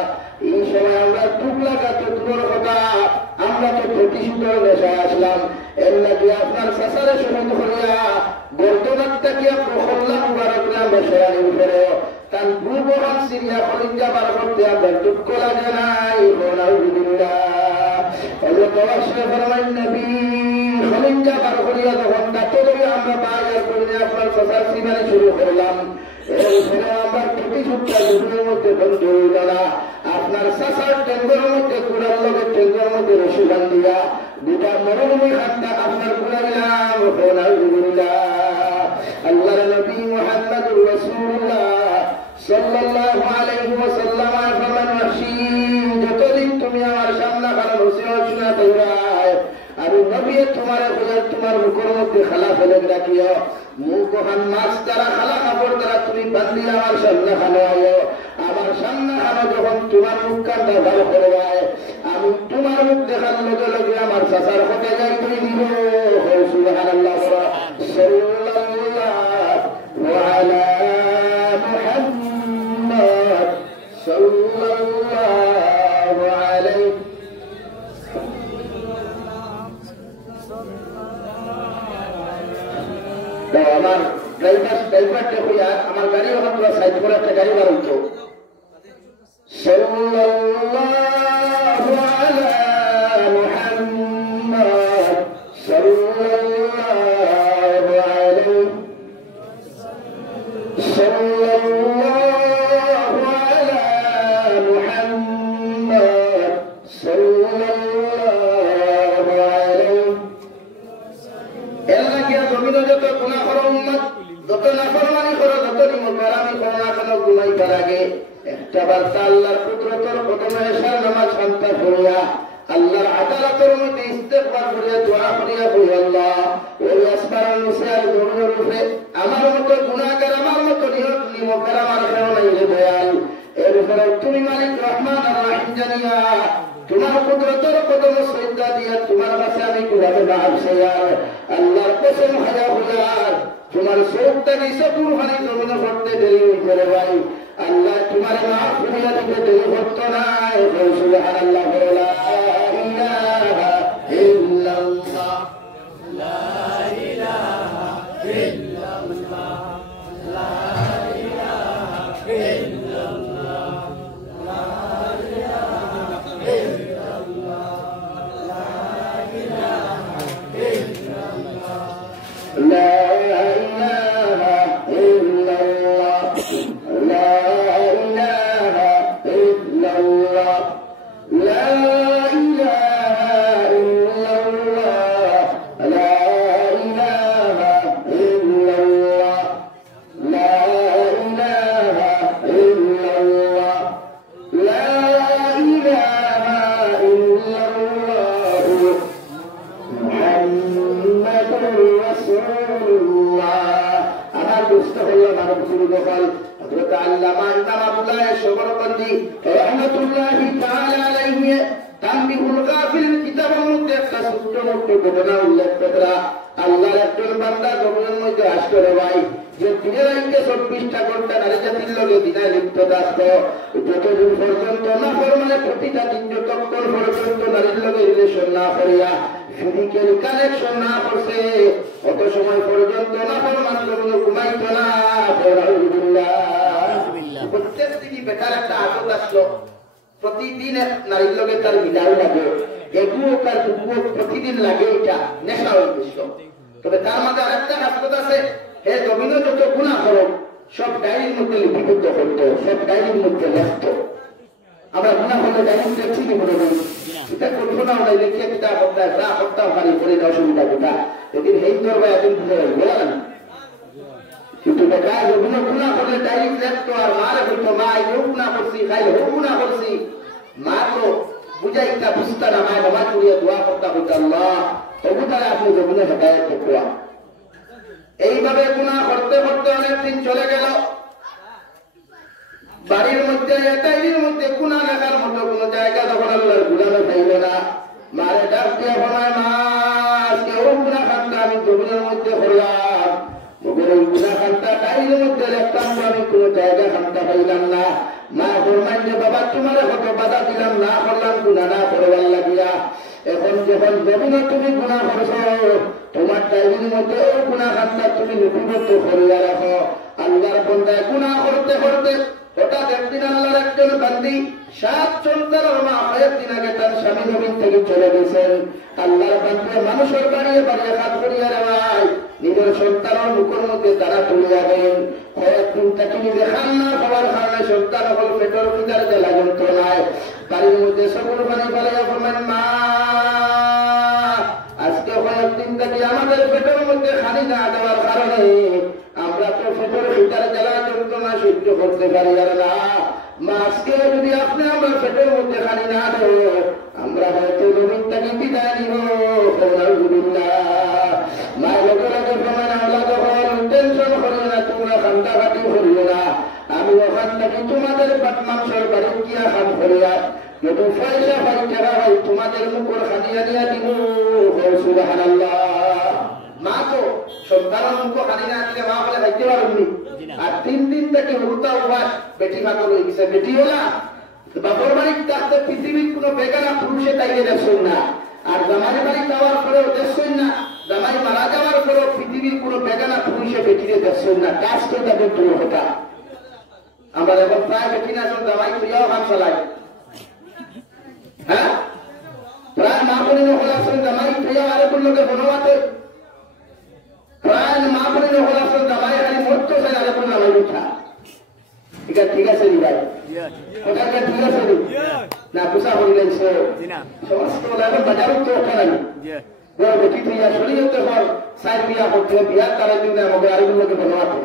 এই সময় আমরা দুঃখ লাগা তো দূরের কথা, আমরা তো প্রতিশোধের নেশায় আসলাম। এর লাগে আপনার চাচারে শহীদ করিয়া বর্তমান থেকে প্রহল্লা মুবারক আমরা সেরানি উপরে তার দুর্বহান সিরিয়া খলিঞ্জা বার করতে আপনার দুঃখ লাগে নাই? খলিঞ্জা বার করিয়া যখন ডাক্তার আমরা বাইরে করে আপনার চাচার সিনারি শুরু করলাম, এরপরে আমার প্রতিশোধটা দুপুরের মধ্যে বন্ধ হইল না। আপনার চাচার টেঙ্গের মধ্যে কুড়ার লগে টেঙ্গের মধ্যে রসি বান্ধিয়া দুটা মরুভূমি খাতটা আপনার কুড়াইলাম। আল্লাহর নবী মুহাম্মদুর রাসূলুল্লাহ সাল্লাল্লাহু আলাইহি ওয়াসাল্লাম ফরমান আসি যতদিন তুমি আমার সামনে খানা নসিহত শুনা তোরায় আমি নবী তোমার খোঁজে তোমার মুখের মধ্যে খালা ফেলে রাখিও, মুখ হান মাছ দ্বারা খালা কাপড় দ্বারা তুমি বান্ধি আমার সামনে খানো আয়ো। আমার সামনে খানো যখন তোমার মুখ কান্না ভালো করবায় আমি তোমার মুখ দেখার লগে লগে আমার চাচার হতে যাই তুমি দিব। সুবহানাল্লাহ সাল্লাল্লাহু আলা মুহাম্মদ সাল্লাল্লাহু আলাইহি। আমার ড্রাইভারটা হইয়া আমার গাড়ি ওখান তোরা সাইড করে একটা গাড়ি বার হইতো। সাল্লাল্লাহু আলা মুহাম্মদ সাল্লাল্লাহু আলাইহি সাল্লাল্লাহু আলা মুহাম্মদ সাল্লাল্লাহু আলাইহি। এলা কি জমিনে যত গুনাহ করো উম্মত, যত নাফরমানি করো, যত নিমকারামি করো না কেন ঘুমাইবার আগে একটা বার্তা আল্লাহর কুদরতের কদমে এসে নামাজ শান্তা করিয়া আল্লাহর আদালতের মধ্যে ইস্তেগফার করিয়া দোয়া করিয়া বলি আল্লাহ ওই আসমানের নিচে আর জমিনের উপরে আমার মতো গুনাহগার আমার মতো নিমকার আমার কেউ নাই রে দয়াল। এর উপরে তুমি মালিক রহমান আর রহিম জানিয়া তোমার কুদরতের কদম সজদা দিয়া তোমার কাছে আমি কিভাবে মাফ চাই। আল্লাহর কসম হায়া হইয়ার তোমার চোখটা নিচে কুরবানি জমিনে করতে দেরি হইতে রে ভাই। আল্লাহ তোমার মাফ করিয়া দিতে দেরি করতো না। সুবহানাল্লাহ লা ইলাহা ইল্লাল্লাহ লা ইলাহা ইল্লাল্লাহ লা ইলাহা ইল্লাল্লাহ লা ইলাহা ইল্লাল্লাহ লা ইলাহা ইল্লাল্লাহ লা ইলাহা ইল্লাল্লাহ লা ইলাহা ইল্লাল্লাহ লা ইলাহা ইল্লাল্লাহ লা ইলাহা ইল্লাল্লাহ লা ইলাহা ইল্লাল্লাহ লা ইলাহা ইল্লাল্লাহ মুহাম্মাদুর রাসূলুল্লাহ। আমার দুষ্ট হল মানব গুরু গোপাল হযরত আল্লামা ইমাম আবুল্লাহ শবরবন্দি রাহমাতুল্লাহি তাআলা আলাইহি তানবিহুল গাফিল কিতাবের মধ্যে একটা ছোট্ট মোট্ট ঘটনা উল্লেখ করা। আল্লাহর একজন বান্দা জমিনের মধ্যে আসতো রে ভাই, যে দিনের আইনকে 24টা ঘন্টা নারী জাতির লগে দিনায় লিপ্ত থাকতো। যতদিন পর্যন্ত না মানে প্রতিটা দিন যতক্ষণ পর্যন্ত নারীর লগে রিলেশন না করিয়া ফিজিক্যাল কানেকশন না করছে অত সময় পর্যন্ত না মানে জমিনে ঘুমাইতো না। প্রত্যেক দিনই বেটার একটা আদত আসলো, প্রতিদিন নারীর লগে তার মিলাও লাগে, এগুলো তার দুপুর প্রতিদিন লাগে, এটা নেশা হয়ে গেছিল। তবে তার মাঝে আরেকটা হাসপাত আছে, হে জমিনে যত গুণা করো সব ডায়েরির মধ্যে লিপিবদ্ধ করতো, সব ডায়েরির মধ্যে লেখত। আমরা গুণা করলে ডায়েরি দেখছি কি মনে করি এটা করবো না, আমরা লিখে কিতা করতাম যা করতাম পারি করে অসুবিধা কোথা এদিন হেই ধরবা এদিন বুঝে বলা না। কিন্তু দেখা জমিনে গুণা করলে ডায়েরি লেখতো আর মারে বলতো মা এই গুণা করছি খাই হোক গুণা করছি, মা তো বুঝাইতা বুঝতা না, মায়ের নামাজ পড়িয়া দোয়া করতা বলতো আল্লাহ তবু তারা আপনি জমিনে হেদায়ত করবা। এইভাবে গুনাহ করতে করতে অনেকদিন চলে গেল। বাড়ির মধ্যে এটাইর মধ্যে গুনাহ লাগার মতো কোন জায়গা যখন আল্লাহর গুনাহে পাইল না, মারে ডাক দিয়ে বলায়, মা কেউ গুনাহ খানটা আমি জমিনের মধ্যে করলাম, মগের ওই গুনাহ খানটা টাইর মধ্যে লেখতাম, আমি কোন জায়গা খানটা পাইলাম না। মা ফরমান যে বাবা তোমার কত বাধা দিলাম, না করলাম গুনাহ না করবার লাগিয়া, এখন যখন জমিনে তুমি গুনাহ করছো, তোমার টাইমের মধ্যে ও গুনাহ খানটা তুমি লিপিবদ্ধ করিয়া রাখো। আল্লাহর বান্দায় গুনাহ করতে করতে হঠাৎ একদিন আল্লাহর একজন বান্দি 7 সন্তানের মা কয়েকদিন আগে তার স্বামী নবীন থেকে চলে গেছেন। আল্লাহর বান্দা মানুষের বাড়িয়ে বাড়িয়ে হাত করিয়া নেওয়ায় নিজের সন্তানের মুখের মধ্যে তারা তুলে যাবেন। কয়েকদিন তাকে নিজে খান্না খাওয়ার কারণে সন্তান হল পেটের ভিতরে জ্বালা যন্ত্রণায় বাড়ির মধ্যে সকল পানি পালিয়ে বললেন, মা আজকে কয়েকদিন থেকে আমাদের পেটের মধ্যে খানি না দেওয়ার কারণে আমরা তো পেটের ভিতরে জ্বালা যন্ত্রণা সহ্য করতে পারি আর না। মা আজকে যদি আপনি আমরা পেটের মধ্যে খানি না দেব, আমরা হয়তো নবীনটাকে বিদায় নিব। মা লোকে লোকে প্রমাণ আমরা যখন টেনশন করিও না, তোমরা খান্দাঘাটি করিও না, আমি ওখান থেকে তোমাদের মাংসের বাড়ি গিয়া খান করিয়া যদি পয়সা পাই টাকা পাই তোমাদের মুখর খানিয়া দিয়া দিব। সুবহানাল্লাহ। মা তো সন্তানের মুখ খানি না দিলে মা বলে খাইতে পারেননি। আর 3 দিন থেকে উল্টা উপবাস বেটি ফাঁকা হয়ে গেছে। বেটি হলা বাপর বাড়ির থাকতে পৃথিবীর কোন বেগানা পুরুষে তাইলে দেখছেন না, আর জামাই বাড়ি যাওয়ার পরেও দেখছেন না, জামাই মারা যাওয়ার পরেও পৃথিবীর কোন বেগানা পুরুষে বেটিরে দেখছেন না। কাজকে তাদের দূর হতা। আমরা এখন প্রায় বেটি না জামাই প্রিয়াও হাম চালাই। হ্যাঁ, প্রায় মা বলি হলাছেন জামাই প্রিয়া আরেকজন লোকের বনবাতে, প্রায় মা বলি হলাছেন জামাই খালি মরতো চাই আরেকজন জামাই উঠা। ঠিক আছে রি ভাই, ওটাকে ঠিক আছে রি না পুষা করিলেন সে সমস্ত এখন বাজারও তো ওঠা নাই। বড় বেটি তুই শরীর হতে পর সাইড বিয়া করতে বিয়ার তারা দিন আমাকে আরেকজন লোকে বনবাতে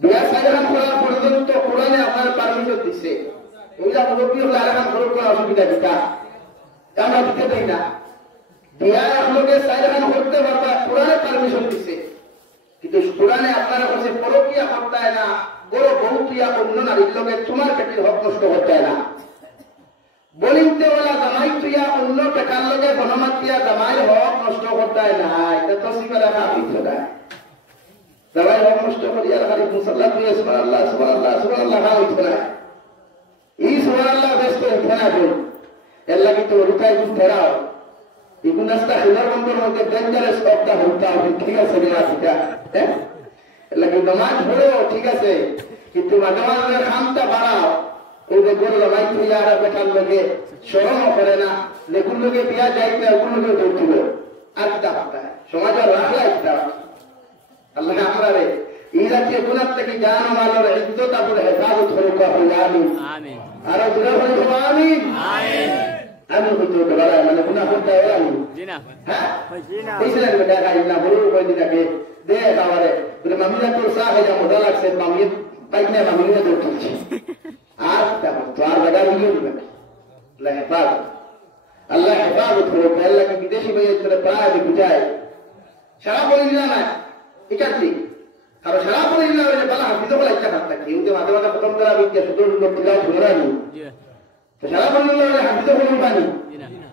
বিয়া সাইডান করার পর্যন্ত কোরআনে আপনার পারমিশন দিচ্ছে। ওইটা মুরব্বী হলে আরেকখান খরচ করা অসুবিধা দিতা, আমরা দিতে দেই না। বিয়া আপনাকে সাইডান করতে পারবা, কোরআনে পারমিশন দিচ্ছে, কিন্তু কোরআনে আপনারা কাছে পরকিয়া করতে হয় না, বড় বহুকিয়া অন্য নারীর লোকের তোমার পেটির হক নষ্ট করতে হয় না। বলিতে বলা জামাই তুইয়া অন্য পেটার লোকে বনমাতিয়া জামাই হক নষ্ট করতে হয় না, এটা তো শিকারা কাফি থাকে। জামাই হক নষ্ট করিয়া খালি মুসাল্লাহ তুই সুবহানাল্লাহ সুবহানাল্লাহ সুবহানাল্লাহ হইতো না। এই সুবহানাল্লাহ ব্যস্ত ফেরা বল এল্লা কিন্তু রুকাই গুণ ফেরাও এগুন রাস্তা হিলার বন্ধের মধ্যে ডেঞ্জারাস অবদা হইতা হবে। ঠিক আছে রে আসিটা, হ্যাঁ এল্লা কিন্তু নামাজ পড়ো ঠিক আছে, কিন্তু মাঝে মাঝে খামটা বাড়াও। ওই যে গরু জামাই তুইয়া আর বেটার লোকে শরমও করে না, লেগুন লোকে বিয়া যাইতে ওগুলো লোকে দৌড়ছিল আর কিতা পাতায় সমাজের রাখলা একটা। আল্লাহ আমরা রে এই রাজ্যে গুণার থেকে জান মালের ইজ্জত আপন হেফাজত হরকা হইল আমিন। আরো দূরে হইল আমিন। আমি হইতে হতে পারে মানে গুণা করতে হয় আমি হ্যাঁ এইছিলেন বেটা গাড়ি না বড় কয়েকদিন আগে দে খাবারে বলে মামিরা তোর চা খাই যা মজা লাগছে, মামির পাইক না মামিরা দৌড় তুলছে আর তো আর বেটা হইল দিবেন। আল্লাহ হেফাজত, আল্লাহ হেফাজত হরকা। আল্লাহকে বিদেশি ভাইয়ের তোরা প্রায় বুঝায় সারা বলি না না একান্তি আর সারা বলি না বলা হাফিজ বলা ইচ্ছা থাকতা কেউ যে মাঝে মাঝে প্রথম করা বিদ্যা সুন্দর সুন্দর তিলাও শুনে আনি সারা বলি হাফিজ বলি পানি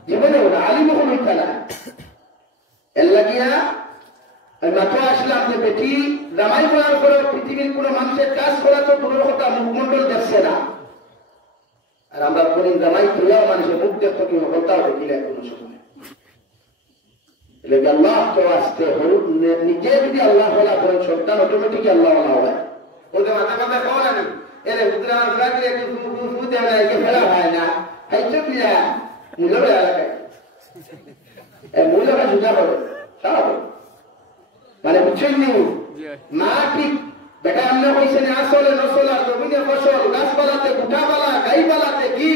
জীবনে ওটা আলিম কোনো ইচ্ছা না। এল্লা গিয়া মাত্র আসলাম যে বেটি জামাই করার পরে পৃথিবীর কোন মানুষের কাজ করা তো কোনো কথা মুখমন্ডল দেখছে না, আর আমরা বলি জামাই তুইয়াও মানুষের মুখ দেখতো কি হতাও দেখিলে কোনো সময়। আল্লাহ তো আসতে নিজে যদি আল্লাহ বলা করেন সন্তান অটোমেটিক আল্লাহ হবে। ওদের মাথা মাথা খাওয়া লাগে এর ফেরা হয় না মূল্য এলাকায় মূল্যটা সোজা করে সারা মানে বুঝছেন নি মা ঠিক বেটা আমরা কইছেন আসলে নসলা জমিনে ফসল গাছপালাতে গুটাবালা গাইবালাতে ঘি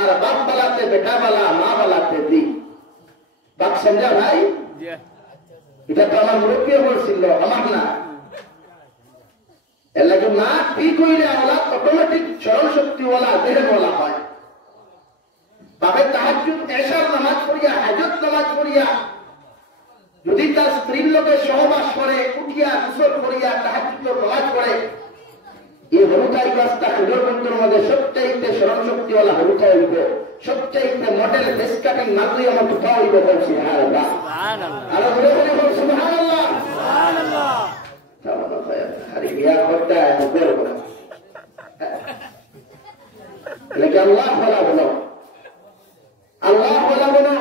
আর বাপ বালাতে বেটা বালা মা বালাতে দি। বাপ সমঝা ভাই, এটা তো আমার মুরব্বী বলছিল আমার না। এর লাগে মা ঠিক হইলে আওলাদ অটোমেটিক স্মরণ শক্তিওয়ালা দেহওয়ালা হয়। বাপের তাহাজ্জুদ এশার নামাজ পড়িয়া হাজত নামাজ পড়িয়া যদি তার স্ত্রীর লোকে সহবাস করে উঠিয়া গোসল করিয়া তাহাজ্জুদের নামাজ পড়ে, এই হলুদাই রাস্তা সুন্দর মধ্যে সবচাইতে স্মরণ শক্তিওয়ালা হলুদা হইব, সবচাইতে মডেল ফেস কাটিং মাগলি আমার কোথা হইব। বলছি সুবহানাল্লাহ, আরো বলে বলে বল সুবহানাল্লাহ, সুবহানাল্লাহ। আরে ইয়া করতে মুখের উপর লেকিন আল্লাহ বলা বলো, আল্লাহ বলা বলো।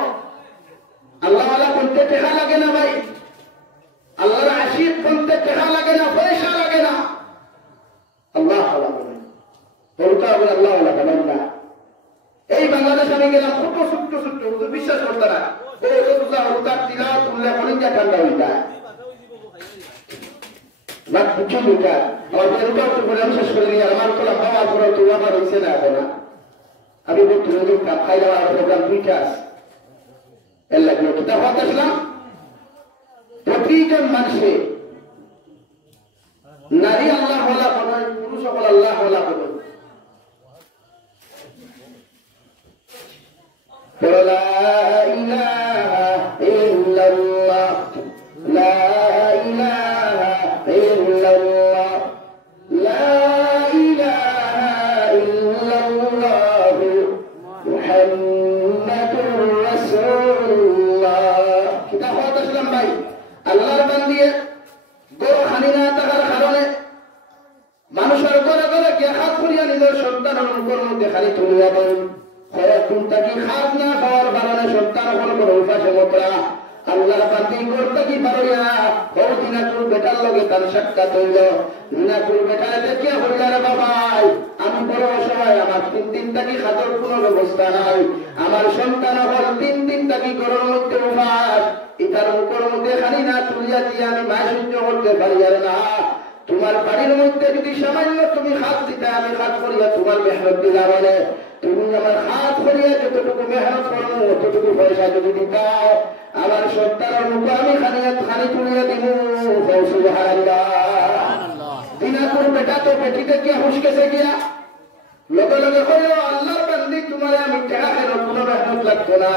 আল্লাহ ওয়ালা বলতে টেকা লাগে না ভাই, আল্লাহর আশিক বলতে টেকা লাগে না, পয়সা লাগে না। আল্লাহ ওয়ালা বলেন, বলতে হবে আল্লাহ ওয়ালা বলেন না। এই বাংলাদেশ আমি গেলাম, ছোট্ট ছোট্ট ছোট্ট বিশ্বাস করতে না, তার তিলাওয়াত তুললে কলিজা ঠান্ডা হয়ে যায়। রাত কিছু লুটা আমার বেরোটাও তো বলে আমি শেষ করে নিয়ে আমার তো বাবা করে তো আমার হয়েছে না এখন। আমি বলতে খাইলাম আর প্রোগ্রাম 2টা আছে, এর লাগলো কিতাব হতে আসলাম। প্রতিজন মানুষে নারী আল্লাহ ওয়ালা বলেন, পুরুষ সকল আল্লাহ ওয়ালা বলেন। লা ইলাহা ইল্লাল্লাহ, লা ইলাহা ইল্লাল্লাহ, লা ইলাহা ইল্লাল্লাহ মুহাম্মাদুর রাসূলুল্লাহ। কিতাব হতে আসলাম ভাই, আল্লাহর বান্দিয়ে গো খালি না থাকার কারণে মানুষের ঘরে ঘরে গিয়ে হাত করিয়া নিজের সন্তানের মুখের মধ্যে খালি তুলিয়া দেন। কোনটাকে খাত না খাওয়ার কারণে সন্তান হল কোনো উপাসে মতরা আল্লাহর বান্দি করতে কি পারিয়া বহু দিনাকুর বেটার লগে তার সাক্ষাৎ হইল। দিনাকুর বেটারে দেখিয়া হইলা রে বাবাই, আমি বড় অসহায়, আমার 3 দিন থাকি খাতর কোনো ব্যবস্থা নাই, আমার সন্তান হল 3 দিন থাকি ঘরের মধ্যে উপাস, এটার মুখের মধ্যে খালি না তুলিয়া দিয়ে আমি মায় সহ্য করতে পারি আর না। তোমার বাড়ির মধ্যে যদি সামান্য তুমি হাত দিতে, আমি হাত করিয়া তোমার মেহনত দিলাম, বলে তুমি আমার হাত করিয়া যতটুকু মেহনত করবো ততটুকু পয়সা যদি দিতাও, আমার সন্তানের মুখে আমি খালি তুলিয়া দিব। সুবহানাল্লাহ। দিনাকুর বেটা তো বেটি দেখিয়া হুসকেছে গিয়া লগে লগে কইও আল্লাহর বান্দি তোমার আমি টাকা কেন কোনো মেহনত লাগতো না,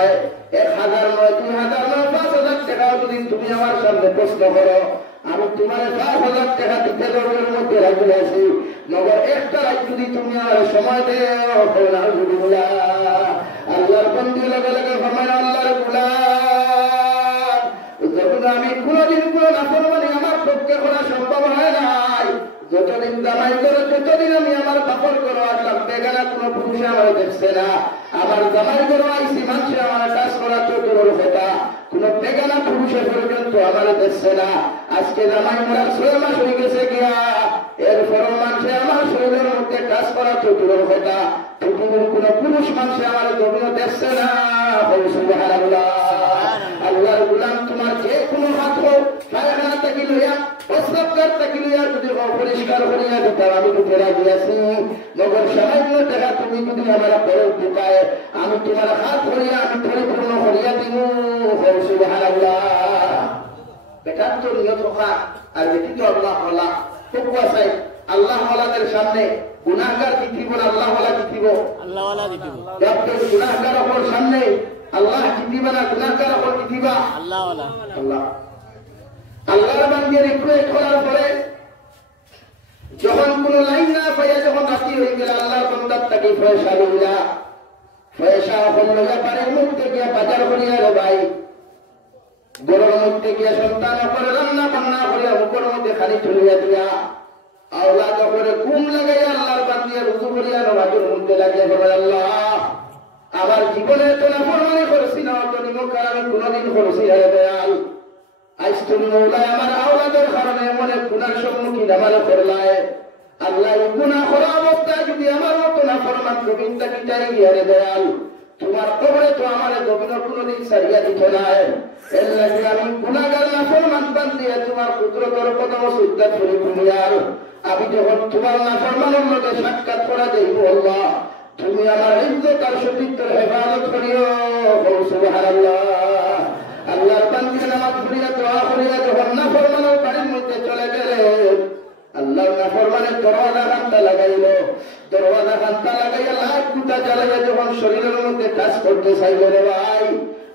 1000 নয় 2000 নয় 5000 টাকাও যদি তুমি আমার সামনে প্রশ্ন করো, আমি তোমার 5000 টাকা দিতে দরকারের মধ্যে রাখি আছি, মগর একটা রাত যদি তুমি আমার সময় দেও। আল্লাহর বন্দি লগে লগে ফরমায় আল্লাহর গোলাম, যখন আমি কোনদিন কোনো নাফরমানি আমার পক্ষে করা সম্ভব হয় নাই, যতদিন জামাই করো ততদিন আমি আমার বাপর করো আসলাম, বেগানা কোনো পুরুষে আমার দেখছে না, আমার জামাই করো আইসি মানুষে আমার কাজ করা তো দূরের কথা, কোন বেগানা পুরুষে পর্যন্ত আমার দেখছে না। আজকে জামাই মরার 6 মাস হয়ে গেছে গিয়া, এরপরও মানুষে আমার শরীরের মধ্যে কাজ করা তো দূরের কথা, পৃথিবীর কোন পুরুষ মানুষে আমার জমিও দেখছে না। সুবহানাল্লাহ। আল্লাহর গোলাম তোমার যে কোনো হাত হোক, পায়খানা থেকে লইয়া প্রস্রাবগার থেকে লইয়া যদি পরিষ্কার করিয়া দিতাম আমি তো ফেরা দিয়েছি, মগর সামান্য টাকা তুমি যদি আমার ফেরত দিতায় আমি তোমার হাত করিয়া আমি পরিপূর্ণ করিয়া দিব। সুবহানাল্লাহ। বেটার তো নিয়ত রক্ষা আর বেটি তো আল্লাহ ওয়ালা, খুব আসাই আল্লাহ ওয়ালাদের সামনে গুনাহগার জিতিব না, আল্লাহ ওয়ালা জিতিব, আল্লাহ ওয়ালা জিতিব। গুনাহগার ওপর সামনে আল্লাহ জিতিবা না, গুনাহগার ওপর জিতিবা আল্লাহ ওয়ালা। আল্লাহ আল্লাহর বান্দির রিকোয়েস্ট করার পরে যখন কোন লাইন না পাইয়া যখন রাতি হয়ে গেল, আল্লাহর বান্দার তাকে পয়সা লইলা, পয়সা হইয়া বাড়ির মধ্যে গিয়া বাজার করিয়া রে ভাই, গরুর মধ্যে গিয়া সন্তান করে রান্না বান্না করিয়া মুখের মধ্যে খালি চলিয়া দিয়া আওলাদ করে ঘুম লাগাইয়া আল্লাহর বান্দিয়া রুজু করিয়া নামাজের মধ্যে লাগিয়ে বলে, আল্লাহ আমার জীবনে তো নাফরমানি করছি না, অত নিমক আমি কোনদিন করছি হে দয়াল, আজ তুমি মৌলায় আমার আওলাদের কারণে মনে গুনার সম্মুখীন আমার করলায়, আল্লাহ গুনাহ করা অবস্থায় যদি আমার মতো নাফরমান জমিনটা কি চাই গিয়া রে দয়াল, তোমার কবরে তো আমার জমিন কোনদিন সারিয়া দিত নাই, এর লাগে আমি গুনাহগার নাফরমান বান্দিয়া তোমার কুদরতের কদম সিজদা করে দুনিয়ার আমি যখন তোমার নাফরমানের মধ্যে সাক্ষাৎ করা যাইব, আল্লাহ তুমি আমার ইজ্জত আর সতীত্বের হেফাজত করিও। সুবহানাল্লাহ। আল্লাহর বান্দি নামাজ পড়িয়া দোয়া করিয়া যখন নাফরমানের বাড়ির মধ্যে চলে গেলেন, আল্লাহর নাফরমানের দরওয়াজা খান্তা লাগাইল, দরওয়াজা খান্তা লাগাইয়া লাখ দুটা জ্বালাইয়া যখন শরীরের মধ্যে কাজ করতে চাইল রে ভাই,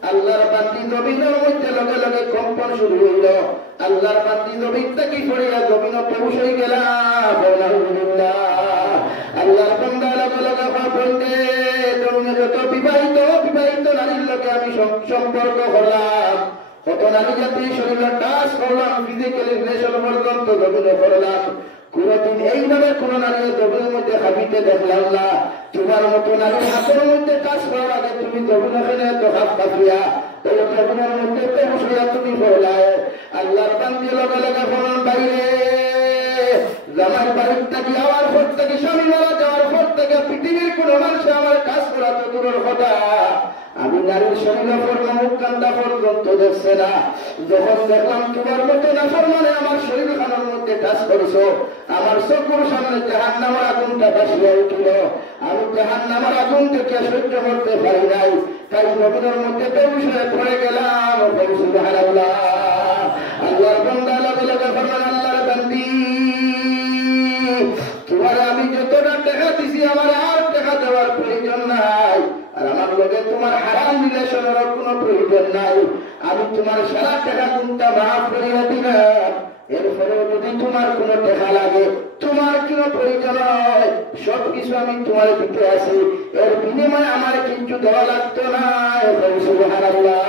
আল্লাহর বান্দি জমিনের মধ্যে লগে লগে কম্পন শুরু হইল আল্লাহর বান্দি জমিনটা কি করিয়া জমিন পৌঁছ হয়ে গেলাম আলহামদুলিল্লাহ আল্লাহর বান্দা লগে লগে বলতে জমিনে যত বিবাহিত নারীর লোকে আমি সম্পর্ক করলাম কত নারী জাতি শরীরের টাচ করলাম ফিজিক্যালি রিলেশন পর্যন্ত জমিনে করলাম কোনদিন এইভাবে কোন নারীর জমির মধ্যে হাবিতে দেখলাম না তোমার মতো নারীর হাতের মধ্যে কাজ করার আগে তুমি জমিন ওখানে তো হাত পাঠিয়া ওই জমিনের মধ্যে বসিয়া তুমি বলায় আল্লাহর বান্দি লগে লগে বলার বাইরে জামার বাড়ির থেকে যাওয়ার পর থেকে স্বামী মারা যাওয়ার পর থেকে পৃথিবীর কোন মানুষ আমার কাজ করা তো দূরের কথা আমি নারীর শরীরে পড়ল মুখ কান্দা পর্যন্ত দেখছে না যখন দেখলাম তোমার মতো না মানে আমার শরীর খানার মধ্যে কাজ করেছো আমার চকুর সামনে জাহান্নামের আগুনটা ভাসিয়ে উঠিল আমি জাহান্নামের আগুন থেকে সহ্য করতে পারি নাই তাই নবীনের মধ্যে বেহুশ হয়ে পড়ে গেলাম সুবহানাল্লাহ আল্লাহর বান্দা লগে লগে ফরমান আল্লাহর বান্দি তোমার আমি যতটা টাকা দিছি আমার আর টাকা দেওয়ার প্রয়োজন নাই আর আমার লগে তোমার হারাম রিলেশনের কোনো প্রয়োজন নাই আমি তোমার সারা টাকা কোনটা মাফ করিয়া দিলাম এরপরেও যদি তোমার কোনো টাকা লাগে তোমার কোনো প্রয়োজন হয় সবকিছু আমি তোমার দিতে আছি এর বিনিময়ে আমার কিছু দেওয়া লাগতো না সুবহানাল্লাহ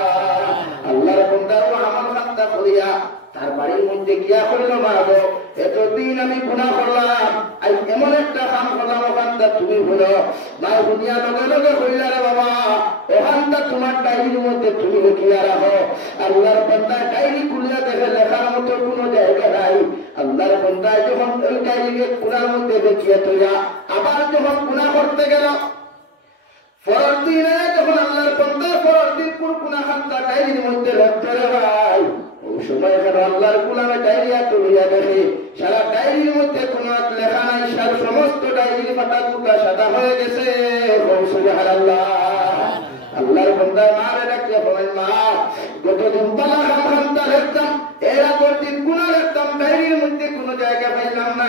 আল্লাহর বান্দা আমার বান্দা করিয়া তার বাড়ির মধ্যে গিয়া করল মা গো এতদিন আমি গুনাহ করলাম আজ এমন একটা কাম করলাম ওখানটা তুমি বলো মা দুনিয়া লগে লগে হইলা রে বাবা ওখানটা তোমার ডায়েরির মধ্যে তুমি লিখিয়া রাখো আল্লাহর বান্দা ডায়েরি খুলিয়া দেখে লেখার মতো কোনো জায়গা নাই আল্লাহর বান্দা যখন ওই ডায়েরিকে গুনার মধ্যে দেখিয়া তুইয়া আবার যখন গুনাহ করতে গেল পরের দিনে যখন আল্লাহর বান্দা পরের দিন কোন গুনাহ হাতটা ডায়েরির মধ্যে রাখতে রে ভাই সময় আল্লাহর গুলামে ডায়রিয়া তুলিয়া দেখে সারা ডায়েরির মধ্যে কোন লেখা নাই সার সমস্ত ডায়েরির পাতা টুকরা সাদা হয়ে গেছে সুবহানাল্লাহ আল্লাহর বান্দা মারে ডাকিয়া বলেন মা গতদিন পালা খামখামটা লিখতাম এর আগের দিন গুনাহ লিখতাম ডায়েরির মধ্যে কোনো জায়গা পাইলাম না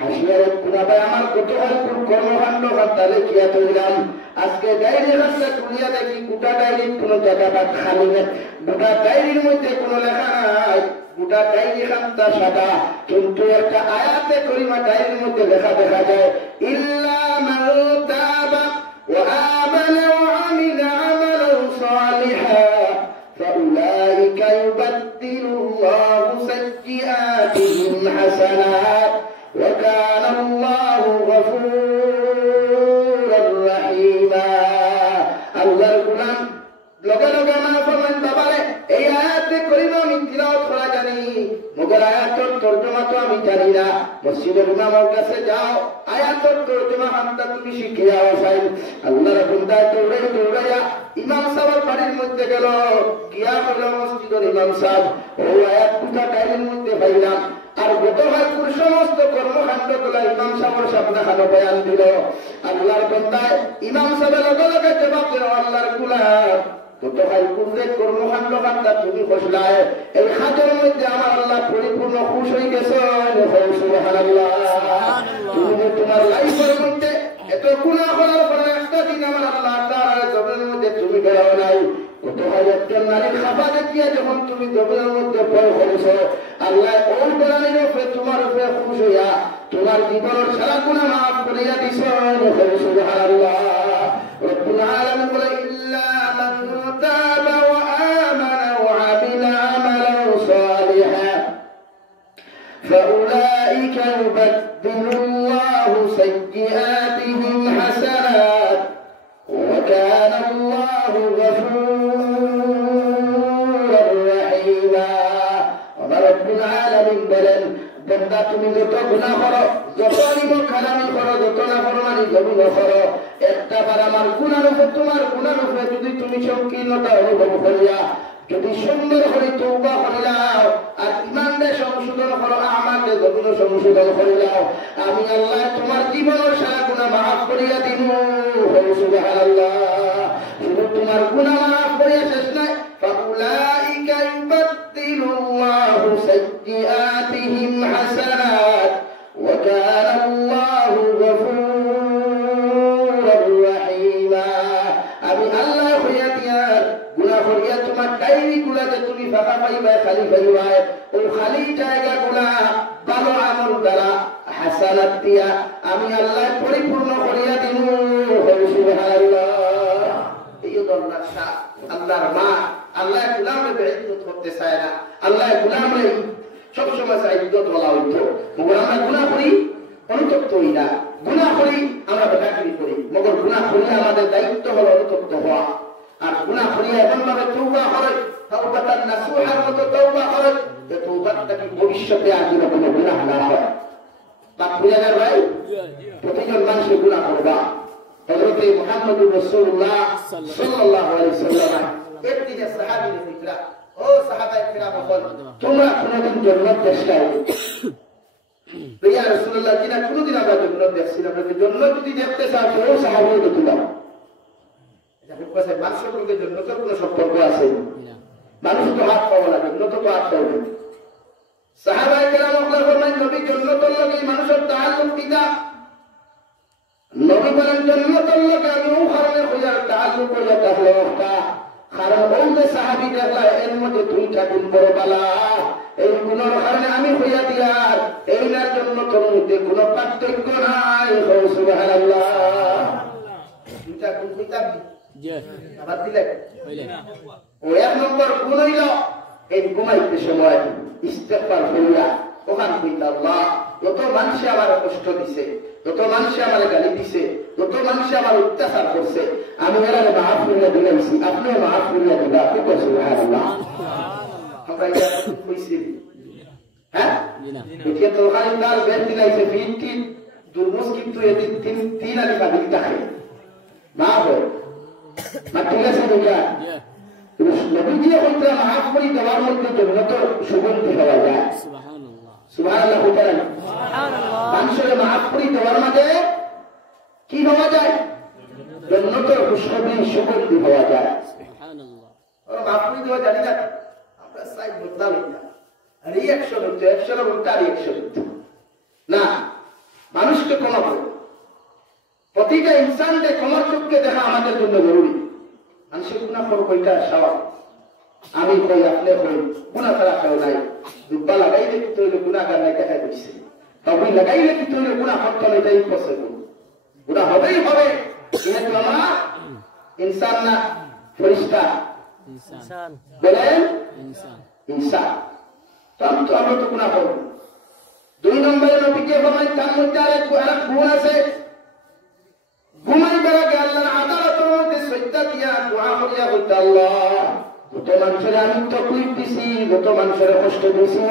হাসিয়ার গুনাহ ভাই আমার কত কোন কর্মকাণ্ড কথা লিখিয়া তুললাম আজকে ডায়েরির রাস্তা খুলিয়া দেখি গোটা ডায়েরির কোনো জায়গাটা খালি নেই গোটা ডায়েরির মধ্যে কোনো লেখা নাই গোটা ডায়েরি খামটা সাদা কিন্তু একটা আয়াতে করিমা ডায়েরির মধ্যে লেখা দেখা যায় ইল্লা মান তাবা ওয়া আমানা ওয়া আমিলা আমালান সালিহান ফাউলাইকা ইউবাদদিলুল্লাহু সাইয়্যাতিহিম হাসানাত ওয়া কানা আল্লাহু গফুরার রহিমা আল্লাহর গোলাম লগে লগে মা ফরমান বাবারে এই আয়াতে করিমা আমি তিলাওয়াত করা জানি মগর আয়াতের তরজমা তো আমি জানি না মসজিদের ইমামের কাছে যাও আয়াতের তরজমা হামটা তুমি শিখিয়ে আসাই আল্লাহর বান্দা দৌড়াইয়া ইমাম সাহেবের বাড়ির মধ্যে গেল গিয়া হলো মসজিদের ইমাম সাহেব ও আয়াত দুটা ডায়েরির মধ্যে পাইলাম আর গতকাল সমস্ত কর্মকাণ্ড গুলা ইমাম সাহেবের সামনে হানো বয়ান দিল আল্লাহর বান্দায় ইমাম সাহেবের লগে লগে জবাব দিল আল্লাহর গুলাম গতকাল যে কর্মকাণ্ড কান্ডা তুমি বসলায় এই হাতের মধ্যে আমার আল্লাহ পরিপূর্ণ খুশ হয়ে গেছে সুবহানাল্লাহ তুমি যে তোমার লাইফের মধ্যে এত গুনাহ করার পরে একটা দিন আমার আল্লাহ তাআলার জমিনের মধ্যে তুমি বেরাও নাই গতকাল একটা নারীর খাফা দেখিয়া যখন তুমি জমিনের মধ্যে ভয় করেছো আল্লাহ ওই বেড়ানির উপরে তোমার উপরে খুশ হইয়া তোমার জীবনের সারা গুনাহ মাফ করিয়া দিছে সুবহানাল্লাহ রব্বুল আলামিন বলে ইল্লা মান তাবা ওয়া আমানা ওয়া আমিলা আমালান সালিহান ফাউলাইকা ইউবাদদিলুল্লাহু সাইয়্যাতিহিম হাসানাত ওয়া কানা আল্লাহু গফুরার রহিমা রব্বুল আলামিন বলেন বান্দা তুমি যত গুনাহ করো যত নিমক খারামি করো যত না ফরমানি জমিন করো একটা বার আমার গুনার উপর তোমার গুনার উপরে যদি তুমি সংকীর্ণতা অনুভব করিয়া যদি সুন্দর করে তওবা করিলাও আর ইমানকে সংশোধন করো আমাকে জমিন সংশোধন করিলাও আমি আল্লাহ তোমার জীবনের সারা গুনাহ মাফ করিয়া দিব সুবহানাল্লাহ শুধু তোমার গুনাহ মাফ করিয়া শেষ নাই ফাউলাইকা ইউবাদদিলুল্লাহু সাইয়্যাতিহিম হাসানাত ওয়া কানা আল্লাহু গফুরার রহিমা আমি আল্লাহ হইয়া দিয়া গুনাহ করিয়া তোমার ডায়েরি গুলাতে তুমি ফাঁকা পাইবা খালি পাইবা ও খালি জায়গাগুলা ভালো আমল দ্বারা হাসানাত দিয়া আমি আল্লাহ পরিপূর্ণ করিয়া দিব সুবহানাল্লাহ এই দরকার শাহ আল্লাহর মা আল্লাহ গোলামের ইজ্জত করতে চায় না আল্লাহ গোলামের সব সময় চাই ইজ্জত বলা হইতো মগর আমরা গুনাহ করি অনুতপ্ত হই না গুনাহ করি আমরা বেকারি করি মগর গুনাহ করি আমাদের দায়িত্ব হলো অনুতপ্ত হওয়া আর গুনাহ করি এমন ভাবে তওবা করে তাওবাতান নাসুহার মতো তওবা করে যে তওবাটা কি ভবিষ্যতে আর কোনো গুনাহ না হয় পাক বুঝার ভাই প্রতিজন মানুষ গুনাহ করবা হযরত মুহাম্মদুর রাসূলুল্লাহ সাল্লাল্লাহু আলাইহি সাল্লাম একদিন সাহাবীদের ফিকরা ও সাহাবায়ে কিরাম বল তোমরা কোনদিন জান্নাত দেখছাও ইয়া রাসূলুল্লাহ কিনা কোনদিন আমরা জান্নাত দেখছি না আমরা জান্নাত যদি দেখতে চাও তো সাহাবীদের দেখতে দাও এটা কোথায় মানুষের সঙ্গে জান্নাতের কোনো সম্পর্ক আছে মানুষ তো হাত পাওয়া লাগে জান্নাত তো হাত পাওয়া লাগে সাহাবায়ে কিরাম আল্লাহ ফরমান নবী জান্নাতের লগে মানুষের তাআল্লুক কিটা নবী বলেন জান্নাতের লগে আমি ও কারণে হইয়া তাআল্লুক হইয়া তাহলে ওটা কারণ ওই যে সাহাবী দেখলা এর মধ্যে দুইটা গুণ বড় বালা এই গুণের কারণে আমি হইয়া দিয়ার এই না জান্নাতের মধ্যে কোনো পার্থক্য নাই সুবহানাল্লাহ দুইটা গুণ কইতাম জি আবার দিলে ও এক নম্বর গুণ হইল এই ঘুমাইতে সময় ইস্তেগফার করিয়া ওখান কইতা আল্লাহ যত মানুষ আমার কষ্ট দিছে যত মানুষ আমার গালি দিছে যত মানুষ আমার অত্যাচার করছে আমি এরা মাফ করিয়া দিলাইছি আপনিও মাফ করিয়া দিবা কি করছে সুবহানাল্লাহ আমরা এটা কইছি হ্যাঁ এটা তো খালি তার বেদ দিলাইছে ফিনটি দুর্মুস কিন্তু এদিন তিন আলি কাবিল থাকে না হয় না ঠিক আছে বুঝা নবীজি হইতে মাফ করি দেওয়ার মধ্যে জন্নত সুগন্ধি হওয়া যায় সুবহানাল্লাহ সুবহানাল্লাহ বলেন সুবহানাল্লাহ মানুষের মাফ করি দেওয়ার মধ্যে কি হওয়া যায় জন্নতের সুগন্ধি হওয়া যায় সুবহানাল্লাহ আর মাফ করি দেওয়া জানি না আমরা সাইড বদলাল না রিঅ্যাকশন হচ্ছে অ্যাকশনের উল্টা রিঅ্যাকশন না মানুষকে ক্ষমা করো প্রতিটা ইনসানকে ক্ষমার চোখকে দেখা আমাদের জন্য জরুরি মানুষের গুণা করো কইটা স্বভাব আমি কই আপনি কই গুণা করা কেউ নাই দুব্বা লাগাইলে কি তৈরি গুণাগার নাই দেখা দিচ্ছে তবে লাগাইলে কি তৈরি গুণা করতে হবে এটাই পসিবল গুণা হবেই হবে যেহেতু আমরা ইনসান না ফেরেশতা ইনসান বলেন ইনসান তো আমরা তো গুণা করব দুই নম্বরে নবীকে বলেন তার মধ্যে আরেক গুণ আছে ঘুমাই বেড়াকে আল্লাহর আদালতের মধ্যে সজ্জা দিয়া দোয়া করিয়া বলতে আল্লাহ যত মানুষের আমি তকলিফ দিছি যত মানুষের কষ্ট দিছি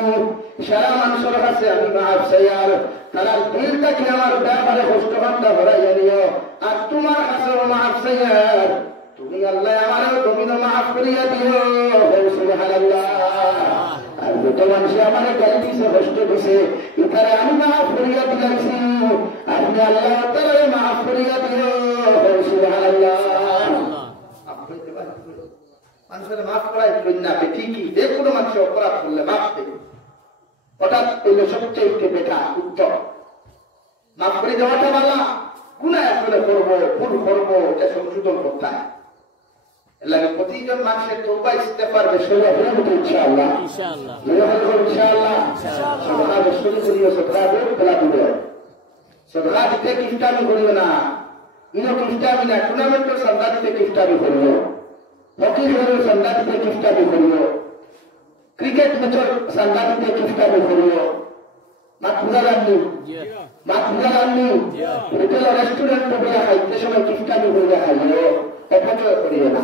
সারা মানুষের কাছে আমি মাফ চাই আর তারা দিলটাকে আমার ব্যাপারে কষ্ট ভাবটা ভরাইয়া নিও আর তোমার কাছে মাফ চাই আর তুমি আল্লাহ আমার জমিন মাফ করিয়া দিও সুবহানাল্লাহ আর যত মানুষ আমার গালি দিছে কষ্ট দিছে এটারে আমি মাফ করিয়া দিলাইছি আপনি আল্লাহ তাআলা মাফ করিয়া দিও সুবহানাল্লাহ মানুষের মাফ করাই দিবেন না ঠিকই যে কোনো মানুষ অপরাধ করলে মাফ দেবে হঠাৎ এলো সবচেয়ে বেটা উত্তর মাফ করে দেওয়াটা ভালো গুনাহ আসলে করবো ভুল করবো এটা সংশোধন করতে হয় লাগে প্রতিজন মানুষের তওবা ইস্তেগফার বেশি হবে ইনশাআল্লাহ ইনশাআল্লাহ ইনশাআল্লাহ সাদকা বেশি করিও সাদকা বলা দিবে সাদকা দিতে কিফতামি করিও না ইনো কিফতামি না টুর্নামেন্টের সাদকা দিতে কিফতামি করিও হকি খেলের সাদকা দিতে কিফতামি করিও ক্রিকেট ম্যাচের সাদকা দিতে কিফতামি করিও মাতুরালানি হোটেল রেস্টুরেন্ট বইয়া খাইতে সময় কিফতামি করিয়া খাইও অপচয় করিও না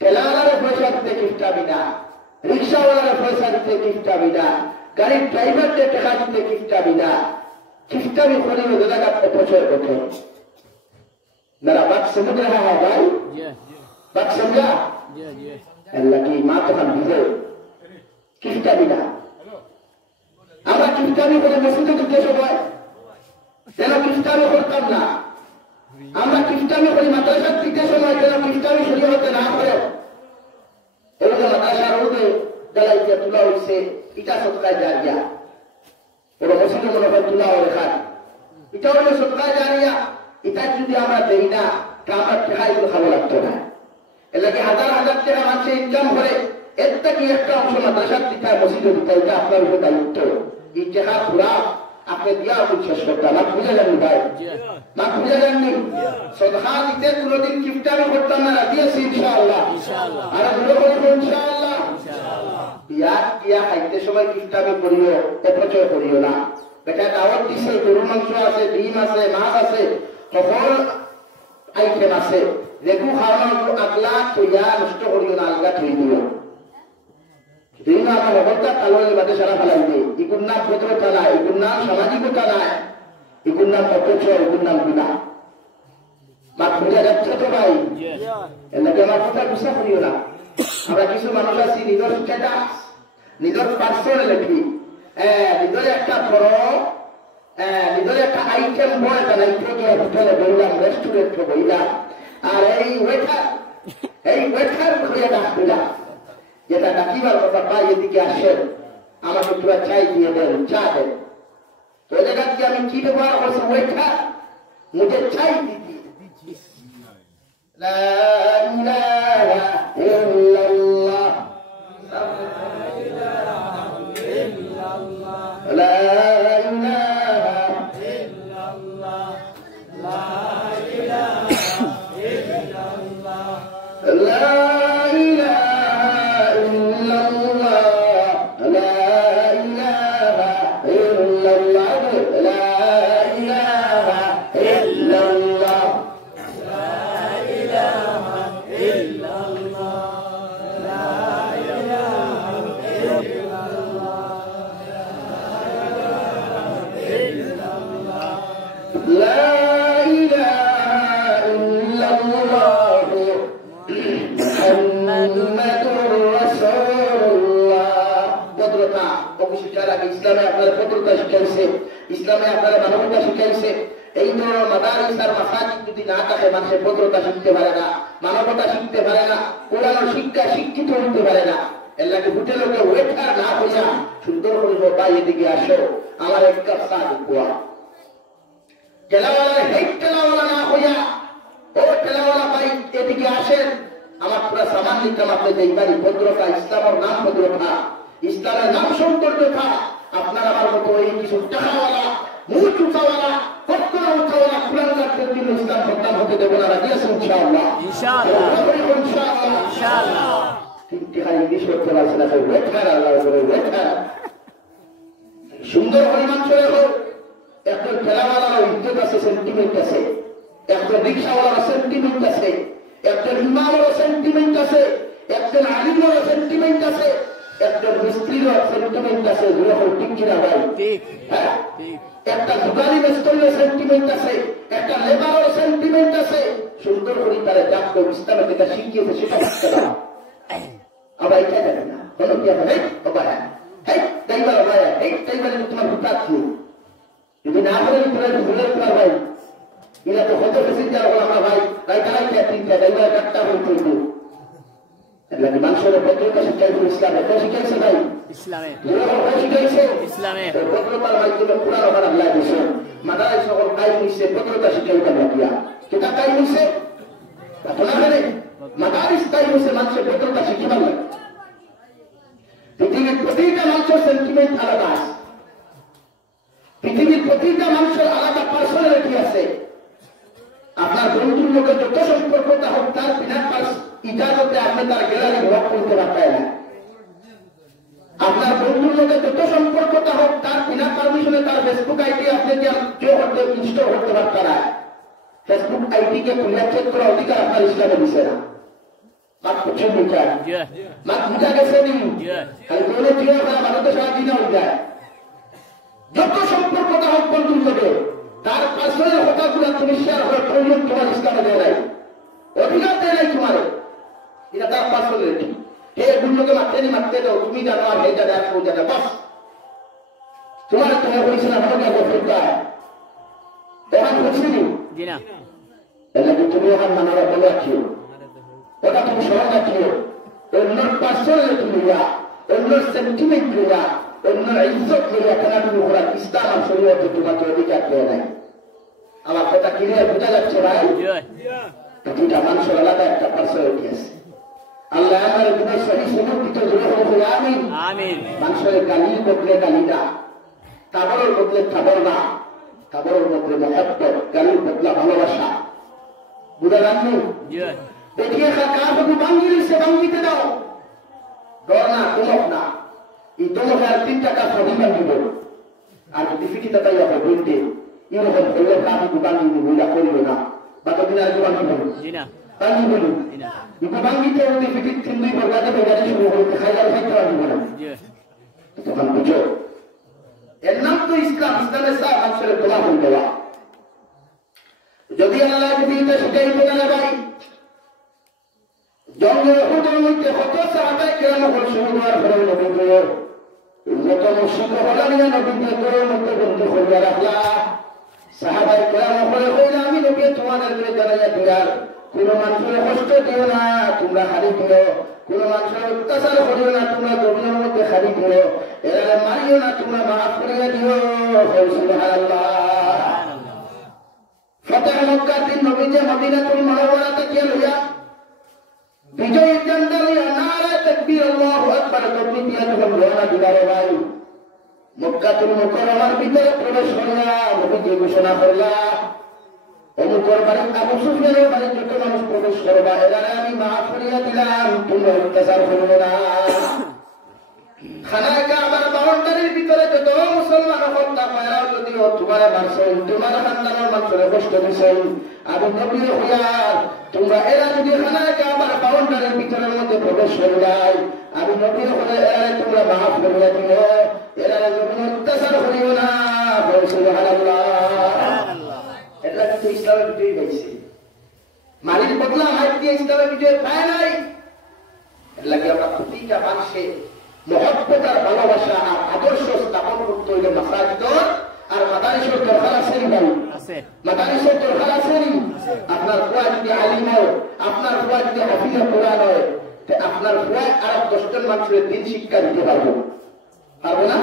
ঠেলাওয়ালার পয়সা দিতে কিফতামি না রিক্সাওয়ালার পয়সা দিতে কিফতামি না গাড়ির ড্রাইভারদের টাকা দিতে কিফতামি না কিফতামি করিও জায়গা অপচয় করতে मेरा बात समझ रहा है भाई बात समझा अल्लाह की माँ तो हम बुझे किसका बिना আমরা কিফতারি করে মসজিদে ঢুকতে সময় যেন কিফতারি করতাম না আমরা কিফতারি করি মাদ্রাসা দিতে সময় যেন কিফতারি শুরু হতে না পারে এই যে মাদ্রাসার মধ্যে জ্বালাইতে তোলা হয়েছে এটা সৎকায় জারিয়া ওরা মসজিদে মনে হয় তোলা হয়ে খান এটা হলো সৎকায় জারিয়া এটা যদি আমরা দেই না তা আমরা টাকা এগুলো খাবো লাগতো না এর লাগে হাজার হাজার টাকা মানুষ ইনকাম করে এর থেকে একটা অংশ মাদ্রাসার দিতে হয়, মসজিদে দিতে হয়, এটা আপনার উপর দায়িত্ব। এই টাকা পুরা আপনি দিয়া আপনি শেষ করতে না, বুঝে যাননি ভাই, না বুঝে যাননি। সদহা দিতে কোনোদিন কিফটা আমি করতাম না, দিয়েছি ইনশাআল্লাহ, আর গুলো করবো ইনশাআল্লাহ। ইয়া খাইতে সময় কিফটা আমি করিও, অপচয় করিও না। বেটা দাওয়াত দিছে, গরু মাংস আছে, ডিম আছে, মাছ আছে, সকল আইটেম আছে, লেবু খাওয়ানো আগলা থইয়া নষ্ট করিও না, আলগা থই দিও। যদি না আমার অবস্থা কালোর বাদে সারা ফেলাই দিই, ইগুর নাম ভদ্রতা নাই, ইগুর নাম সামাজিকতা নাই, ইগুর নাম অপচয়, ইগুর নাম বিনা। মা খুঁজা যাচ্ছে তো ভাই, এলাকে আমার কথা গুছা করিও না। আমরা কিছু মানুষ আছি নিজের স্ট্যাটাস, নিজের পার্সোনালিটি, নিজের একটা বড়, নিজের একটা আইটেম বয় না, হোটেলে বললাম, রেস্টুরেন্টে বললাম, আর এই ওয়েটার খুঁজে ডাকবিলা, যেটা ডাকিবার কথা, ভাই এদিকে আসেন, আমাকে পুরো চাই দিয়ে দেন, চা দেন। তো ওই জায়গা থেকে আমি কি ব্যবহার করছি, ওয়েটার মুঝে চাই দিদি। লা ইলাহা ইল্লাল্লাহ, লা ইলাহা ইল্লাল্লাহ, লা ইলাহা ইল্লাল্লাহ, লা ইসলামে আপনারা মানবতা শিখাইছে। এই ধরনের মাদারিস আর মাসাজিদ যদি না থাকে, মানুষের ভদ্রতা শিখতে পারে না, মানবতা শিখতে পারে না, কোরআনের শিক্ষা শিক্ষিত হতে পারে না। এর লাগে হোটেলকে ওয়েটার না হইয়া সুন্দর করে ভাই এদিকে আসো, আমার এক কাপ চা দিবা। ঠেলাওয়ালা হেট ঠেলাওয়ালা না হইয়া, ও ঠেলাওয়ালা ভাই এদিকে আসেন, আমার পুরা সামান নিতাম আপনি দেখবারই। ভদ্রতা, ইসলামের নাম ভদ্রতা, ইসলামের নাম সৌন্দর্যতা। আপনার আমার মতো এই কিছু টাকাওয়ালা, মুখ উঠাওয়ালা, কখনো উঠাওয়ালা কুলাঙ্গারদের জন্য ইসলাম সন্তান হতে দেবো না। রাজি আছেন ইনশাআল্লাহ? ইনশাআল্লাহ। তিনটি হাই ইংলিশ করতে পারছে না, ওয়েটার, আল্লাহ করে ওয়েটার। সুন্দর পরিমাণে হোক, একজন ঠেলাওয়ালার ইজ্জত আছে, সেন্টিমেন্ট আছে, একজন রিক্সাওয়ালার সেন্টিমেন্ট আছে, একজন ইমামের সেন্টিমেন্ট আছে, একজন আলিমের সেন্টিমেন্ট আছে, একজন মিস্ত্রির সেন্টিমেন্ট আছে। ঠিক কিনা ভাই? হ্যাঁ, একটা দোকানি মিস্ত্রির সেন্টিমেন্ট আছে, একটা লেবারের সেন্টিমেন্ট আছে। সুন্দর করে তারা জানতো ইসলামে যেটা শিখিয়েছে সেটা শিখতে না। আবার এটা জানে না, কোনো কি হবে? তাইবার ভাই, তাইবার তোমার হুতাত কি যদি না করে ভুলে তোমার ভাই, এরা তো হতে বেশি যারা আমরা ভাই রাইতে তিনটা তাইবার একটা হইতে মানুষের ভদ্রতা শিখাইছে ইসলামে। শিখাইছে ভাই ইসলামে, শিখাইছে ইসলামে। ভদ্রতার মাধ্যমে পুরান আমার আল্লাহ দিয়েছে, মাদারাই সকল কায়েম হইছে ভদ্রতা শিখাইতে লাগিয়া। কেটা কায়েম হইছে? মাদারিস কায়েম হইছে মানুষের ভদ্রতা শিখিবার লাগে। পৃথিবীর প্রতিটা মানুষের সেন্টিমেন্ট আলাদা আছে, পৃথিবীর প্রতিটা মানুষের আলাদা পার্সোনালিটি আছে। আপনার বন্ধুর লোকে যত সম্পর্কতা হোক, তার বিনা ইজাজতে আপনি তার গ্যালারি ব্লক করতে পারবেন না। আপনার বন্ধুর লোকে যত সম্পর্কতা হোক, তার বিনা পারমিশনে তার ফেসবুক আইডি আপনি ইনস্টল করতে পারবেন না। ফেসবুক আইডি কে খুলে চেক করার অধিকার আপনার ইসলামে দিছে না। মাত বুঝছেন বিচার? মাত বুঝা গেছে নি? খালি বলে দিয়ে ভারতে সারা দিন হয়ে যায়। যত সম্পর্কতা হোক বন্ধুর লোকে, তার পার্সোনাল কথাগুলো তুমি শেয়ার করে প্রয়োজন তোমার ইসলামে দেয় নাই, অধিকার দেয় নাই তোমার। এটা তার পার্সোনালিটি। হে গুলোকে মারতে দাও, তুমি জানো আর হে জানে আর কেউ জানে, বাস তোমার তোমার বলছে না আমাকে করতে এখন বুঝছি না। তুমি ওখান মানারা বলে রাখিও, ওটা তুমি স্মরণ রাখিও। অন্যর পার্সোনালিটি লইয়া, অন্যর সেন্টিমেন্ট লইয়া, অন্যর ইজ্জত লইয়া কেনা তুমি ওরা ইসলাম আর শরীয়তে তোমাকে অধিকার দেয় নাই। আমার কথা ক্লিয়ার বোঝা যাচ্ছে ভাই? প্রতিটা মানুষের আলাদা একটা পার্সোনালিটি আছে। আল্লাহ আমার তোমার সহি সমর্পিত জোরে বলে আমিন। আমিন। মানুষের গালির বদলে গালিটা, কাবরের বদলে খাবার না, কাবরের বদলে মহব্বত, গালির বদলা ভালোবাসা। বুঝা জাননি দেখিয়ে কাপড় ভাঙ্গি দিচ্ছে, ভাঙ্গিতে দাও, ডর না, দমক না। এই দমকে আর 3 টাকা সবই ভাঙ্গিব। আর যদি ফিটিতে তাই হবে বলতে এরকম করলে কাপড় ভাঙ্গি দিব, এটা করিব না। বাকি আর ভাঙ্গি বলুন, ভাঙ্গি বলুন, ভাঙ্গিতে যদি ফিটির 3-2 বর্গাতে বেগাতে শুরু করতে খাইলাম খাইতে পারবো না। তখন বুঝো এর নাম তো ইসলাম। ইসলামের সাথে মানুষের তোলা হয়ে দেওয়া। যদি আল্লাহ যদি এটা শিখাইতে না ভাই, জঙ্গে হুদের মধ্যে কত সাহাবায়ে কেরাম হল শহীদ হওয়ার পরে নবীদের যত মুশরিক হলা নিয়ে নবীদের ঘরের মধ্যে বন্দী করিয়া রাখলা। সাহাবায়ে কেরাম হলে কইলা আমি নবী তোমাদেরকে জানাইয়া দিলাম, কোন মানুষের কষ্ট দিও না, তোমরা খালি দিও। কোন মানুষের অত্যাচার করিও না, তোমরা জমিনের মধ্যে খালি দিও। এরা মারিও না, তোমরা মাফ করিয়া দিও। সুবহানাল্লাহ। ফতেহ মক্কার দিন নবী যে মদিনাতুল মুনাওয়ারা থেকে লইয়া বিজয়ের ঝান্ডা লইয়া নারায়ে তাকবীর আল্লাহু আকবার তকবীর দিয়া যখন রওনা দিলারে ভাই, মক্কাতুল মুকাররমার ভিতরে প্রবেশ করিয়া নবী যে ঘোষণা করলা, অমুকের বাড়ি আবু সুফিয়ানের বাড়ি যত মানুষ প্রবেশ করবা এরা আমি মাফ করিয়া দিলাম, তোমরা অত্যাচার করবে না। খানায় কাবার বাউন্ডারির ভিতরে যত মুসলমান হত্যা পায়রাও যদিও তোমার মারছেন, তোমার খানদানের মানুষের কষ্ট দিচ্ছেন, আমি নবী হইয়ার তোমরা এরা যদি খানায় কাবার বাউন্ডারির ভিতরের মধ্যে প্রবেশ করে যায়, আমি নবী হলে এরা তোমরা মাফ করিয়া দিও, এরা যখন অত্যাচার করিও না। সুবহানাল্লাহ। এটা কিন্তু ইসলামের বিজয় হয়েছে। মারির বদলা হাত দিয়ে ইসলামের বিজয় পায় নাই। এর লাগে আমরা প্রতিটা মানুষে মহব্বত আর ভালোবাসা আর আদর্শ স্থাপন করতে হইলে মাসাজিদর আর মাদারিসের দরকার আছে ভাই, মাদারিসের দরকার আছে। আপনার ফুয়া যদি আলিম হয়, আপনার ফুয়া যদি হাফিজ কোরআন হয়, আপনার ফুয়া আর 10 জন মানুষের দিন শিক্ষা দিতে পারবো, পারবো না?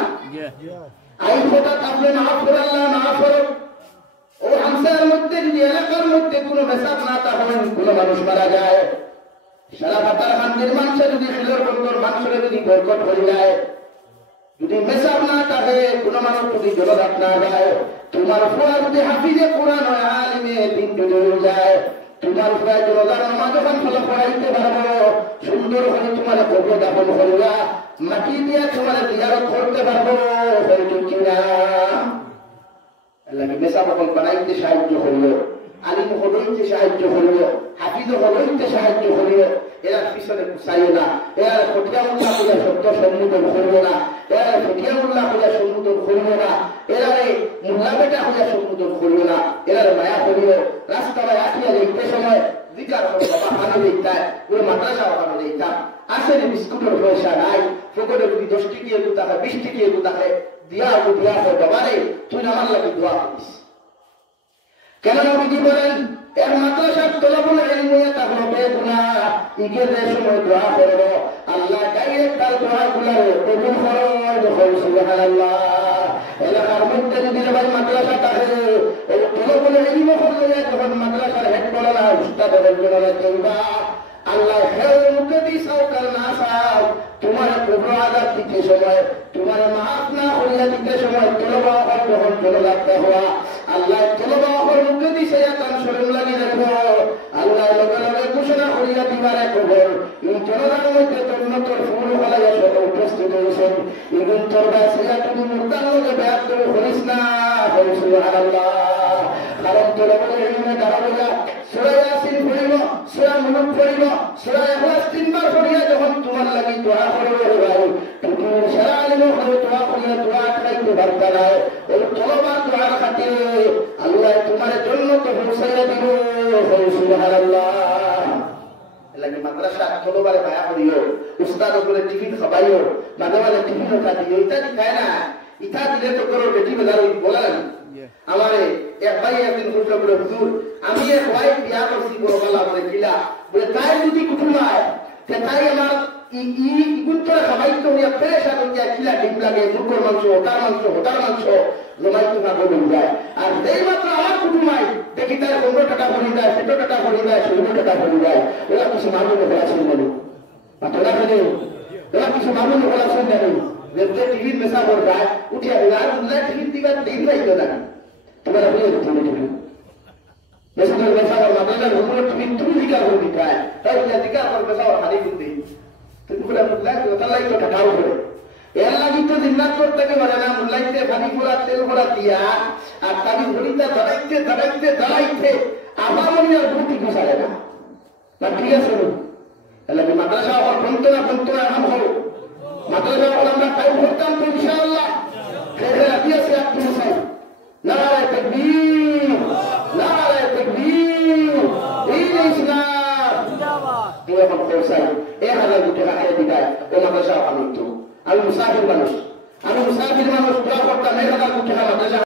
আই ফোটা আপনি মাফ করে আল্লাহ মাফ করুন। ও হামসার মধ্যে যদি এলাকার মধ্যে কোনো মেসাব না থাকে, কোনো মানুষ মারা যায়, সারা পাতার হান্দির মানুষের যদি খিলোর বন্ধর মানুষের যদি বরকত হয়ে যায়, যদি মেসাব না থাকে, কোনো মানুষ যদি জলদাত না যায়, তোমার ফুয়া যদি হাফিজে কোরআন হয়, আলিমে দিন চলে যায়, তোমার ফুয়া জলদার নামাজ যখন ফলো পড়াইতে পারবো, সুন্দর করে তোমার কবর দাফন করিয়া মাটি দিয়া তোমার জিয়ারত করতে পারবো, হয়তো কিনা আল্লাহ মেসাব বানাইতে সাহায্য করিও, আলিম হইতে সাহায্য করিও, হাফিজ হইতে সাহায্য করিও। এরা পিছনে চাইও না, এরা ফটিয়া উল্লাহ হইয়া সত্য সম্বোধন করিও না, এরা ফটিয়া উল্লাহ হইয়া সম্বোধন করিও না, এরা মুল্লা বেটা হইয়া সম্বোধন করিও না, এরা মায়া করিও। রাস্তায় আসিয়া দেখতে সময় জিকার করো বাবা হানো দেখতায়, ওই মাদ্রাসা হানো দেখতাম, আসলে বিস্কুটের পয়সা নাই, ফোকটে যদি 10 টিকিয়ে গুতা হয়, 20 টিকিয়ে গুতা হয়, দিয়া দিয়া হয় বাবা রে, তুই আমার লাগে দোয়া করিস। কেন নবীজি বলেন এর মাদ্রাসার তলবুল ইলম তাহলে গুনা ইকে যে সময় দোয়া করব আল্লাহ ডাইরেক্ট তার দোয়াগুলো কবুল করে। সুবহানাল্লাহ। এলাকার মধ্যে যদি ভাই মাদ্রাসা থাকে, এই তলবুল ইলম করলে যখন মাদ্রাসার হেড বলে না উস্তাদ বলে না কিংবা আল্লাহ হেউ মুখে দিছাও কার না চাও, তোমার কবর আজাদ দিতে সময়, তোমার মাফ না করিয়া দিতে সময় তলবা হয় যখন জলদাপ্ত হওয়া, আল্লাহ তলবা হয় মুখে দিছে তার শরীর লাগি দেখো, আল্লাহ লগে লগে ঘোষণা করিয়া দিবারে কবর এই জলদার মধ্যে তন্নতর ফুল ফলাইয়া সব উপস্থিত হয়েছেন, এগুন তোর বাসিয়া তুমি মুক্তার লগে ব্যাপ করে করিস না। সুবহানাল্লাহ। কারণ তলবুল ইলমে দাঁড়াইয়া সূরা ইয়াসিন পড়িব, সূরা মুলক পড়িব, সূরা ইখলাস 3 বার পড়িয়া যখন তোমার লাগি দোয়া করবে ভাই, তুমি সারা আলিম করে দোয়া করিয়া দোয়া খাইতে পারতা না, ওই তলবার দোয়ার খাতিরে আল্লাহ তোমার জন্য তো পৌঁছাইয়া দিব। সুবহানাল্লাহ। লাগি মাদ্রাসা তলবারে মায়া করিও, উস্তাদ করে টিফিন খাবাইও, মাঝে মাঝে টিফিনও খাইও, ইত্যাদি খায় না, ইটা দিলে তো করো বেটি বেলার বলেন আমারে এক ভাই একদিন বুঝলো বলে হুজুর আমি এক ভাই বিয়া করছি বড়বালা বলে কিলা বলে তাই যদি কুটুমায় তাই আমার ইগুন্তরে খাবাইতে হইয়া পেরেশান হইয়া কিলা ডিম লাগে, মুরগোর মাংস, ওটার মাংস, ওটার মাংস জমাই তো না বলে যায়। আর যেই মাত্র আমার কুটুমায় দেখি তার 15 টাকা ভরি যায়, 17 টাকা ভরি যায়, 16 টাকা ভরি যায়, ওরা কিছু মানুষ হয়ে আছে বলে তোরা ফেলে তোরা কিছু মামুন বলা শুনতে নেই যে টিভির মেশা করবা উঠিয়া দেবে আর টিভির দিবার দিন নাই তো না তোমরা বুঝে টিভি বেশিরভাগ মেশা করবা তাহলে হুকুমের টিভি তুমি দিকার করে দিকায় তাই দিকার করে মেশা ওর হারিয়ে দিতে তুমি পুরা মুল্লাই তো তালাই তো ঢাকাও করে এর লাগি তো দিনরাত করতে পারে না মুল্লাইতে পানি পোড়া তেল পোড়া দিয়া আর তারি ঘড়িটা দাঁড়াইতে আবামনি আর বুটি ঘুষালে না ঠিক আছে তাহলে মাদ্রাসা হল বলতো না এখন হল মাদ্রাসা হল আমরা তাই করতাম তো ইনশাআল্লাহ ফেরে দিয়েছে আপনি সাহেব নারায়ে তাকবীর দীন ইসলাম জিন্দাবাদ এখন পৌঁছাই 1000 কোটি টাকা দিদায় ও মাদ্রাসা আমি মুসাফির মানুষ দোয়া করতাম 1000 কোটি টাকা মাদ্রাসা